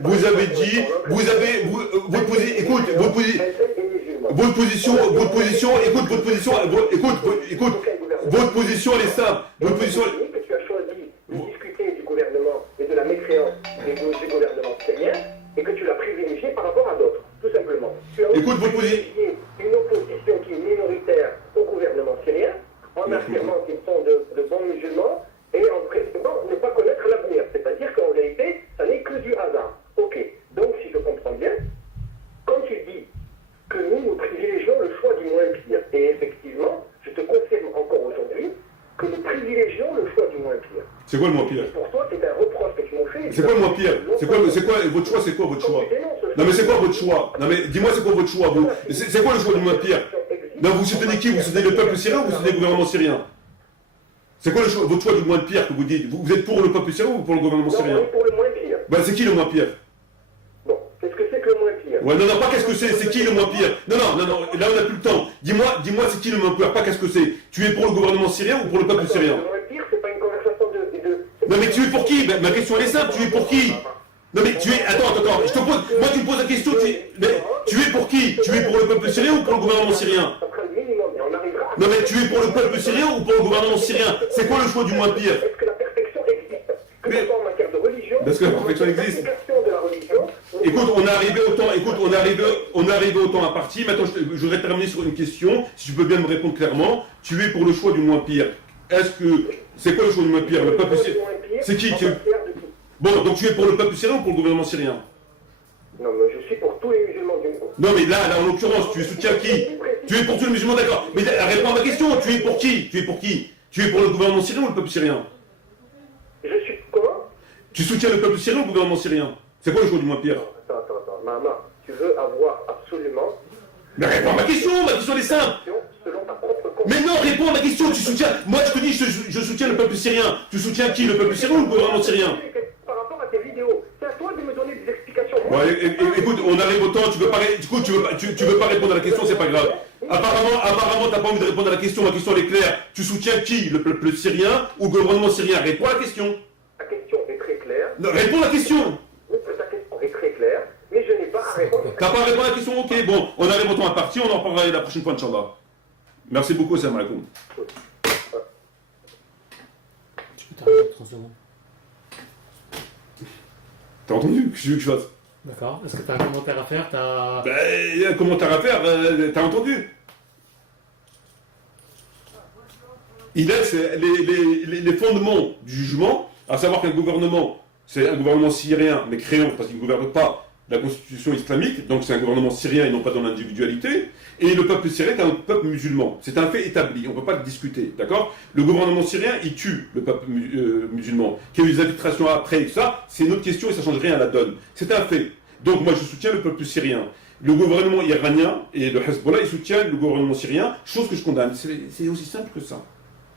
vous avez dit, votre position, elle est simple. Votre position, que tu as choisi de discuter du gouvernement et de la mécréance du gouvernement syrien et que tu l'as privilégié par rapport à d'autres, tout simplement. Tu as privilégié une opposition qui est minoritaire au gouvernement syrien en affirmant qu'ils sont de bons musulmans et en prétendant ne pas connaître l'avenir. C'est-à-dire qu'en vérité, ça n'est que du hasard. Ok, donc si je comprends bien, quand tu dis que nous privilégions le choix du moins pire, et effectivement, je te confirme encore aujourd'hui que nous privilégions le choix du moins pire. c'est quoi le moins pire? Pour toi, c'est un reproche que tu m'as fait. C'est quoi le moins pire? C'est quoi votre choix? C'est quoi votre choix? Non mais c'est quoi votre choix? Non mais dis-moi c'est quoi votre choix vous? C'est quoi le choix du moins pire? Non vous soutenez qui? Vous soutenez le peuple syrien ou vous soutenez le gouvernement syrien? C'est quoi votre choix du moins pire que vous dites? Vous êtes pour le peuple syrien ou pour le gouvernement syrien? Non, pour le moins pire. Bah c'est qui le moins pire? Bon, qu'est-ce que c'est que le moins pire? Ouais non pas qu'est-ce que c'est qui le moins pire? Non, là on n'a plus le temps. Dis-moi c'est qui le moins pire, pas qu'est-ce que c'est? Tu es pour le gouvernement syrien ou pour le peuple syrien? Le moins pire, c'est pas une conversation de... Non mais tu es pour qui? Ma question elle est simple, tu es pour qui? Non mais tu es... Attends, je te pose... Moi tu me poses la question, tu es pour qui? Tu es pour le peuple syrien ou pour le gouvernement syrien? Non mais tu es pour le peuple syrien ou pour le gouvernement syrien? C'est quoi le choix du moins pire? Est-ce que la perfection existe? Que ce soit en matière de religion... Parce que la perfection existe. De la religion... Écoute, on est arrivé au temps imparti. Maintenant, je voudrais terminer sur une question. Si tu peux bien me répondre clairement. Tu es pour le choix du moins pire. C'est quoi le choix du moins pire? Le peuple syrien. C'est qui? Bon, donc tu es pour le peuple syrien ou pour le gouvernement syrien? Non, mais je suis pour tous les musulmans du monde. Non, mais là, en l'occurrence, tu soutiens qui? Tu es pour tous les musulmans, d'accord. Mais réponds à ma question. Tu es pour qui? Tu es pour le gouvernement syrien ou le peuple syrien? Je suis comment? Tu soutiens le peuple syrien ou le gouvernement syrien? C'est quoi le choix du moins pire? Attends. Maman, tu veux avoir absolument... Mais réponds à ma question est simple. Selon ta propre... Mais non, réponds à ma question, tu soutiens... Moi, je te dis, je soutiens le peuple syrien. Tu soutiens qui? Le peuple syrien ou le gouvernement syrien? Par rapport à tes vidéos, c'est à toi de me donner des explications. Ouais, écoute, on arrive au temps, tu veux pas répondre à la question, c'est pas grave. Apparemment, t'as pas envie de répondre à la question elle est claire. Tu soutiens qui? Le peuple syrien ou le gouvernement syrien? Réponds à la question. La question est très claire. Non, réponds à la question. Ta question est très claire, mais je n'ai pas à répondre. T'as pas à répondre à la question? Ok, bon, on arrive au temps imparti, on en reparlera la prochaine fois, Inch'Allah. Merci beaucoup, salam alaikum. Tu peux t'arrêter 30 secondes. T'as entendu? Qu'est-ce que tu veux que je fasse? D'accord. Est-ce que tu as un commentaire à faire? Il y a un commentaire à faire, t'as entendu? Il laisse les fondements du jugement, à savoir qu'un gouvernement, c'est un gouvernement syrien, mais créant, parce qu'il ne gouverne pas la constitution islamique, donc c'est un gouvernement syrien et non pas dans l'individualité, et le peuple syrien est un peuple musulman. C'est un fait établi, on ne peut pas le discuter, d'accord? Le gouvernement syrien, il tue le peuple musulman. Qu'il y ait eu des arbitrations après et tout ça, c'est une autre question et ça ne change rien à la donne. C'est un fait. Donc moi je soutiens le peuple syrien. Le gouvernement iranien et le Hezbollah, ils soutiennent le gouvernement syrien, chose que je condamne. C'est aussi simple que ça.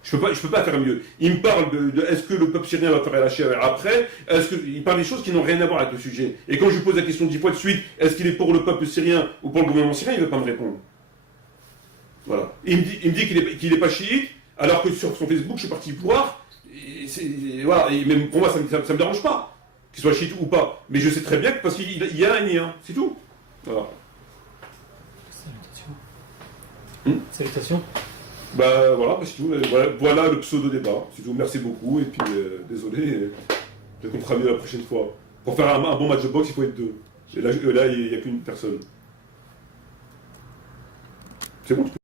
Je peux pas faire mieux. Il me parle de est-ce que le peuple syrien va faire lâcher après? Il parle des choses qui n'ont rien à voir avec le sujet. Et quand je lui pose la question 10 fois de suite, est-ce qu'il est pour le peuple syrien ou pour le gouvernement syrien, il ne veut pas me répondre. Voilà. Il me dit qu'il n'est pas chiite, alors que sur son Facebook, je suis parti voir. Voilà. Et même pour moi, ça ne me dérange pas qu'il soit chiite ou pas. Mais je sais très bien que parce qu'il y a un lien. C'est tout. Voilà. Salutations. Bah voilà, c'est tout. Voilà le pseudo-débat. C'est tout. Merci beaucoup. Et puis, désolé. Peut-être qu'on fera mieux la prochaine fois. Pour faire un bon match de boxe, il faut être deux. Et là il n'y a qu'une personne. C'est bon, tu peux.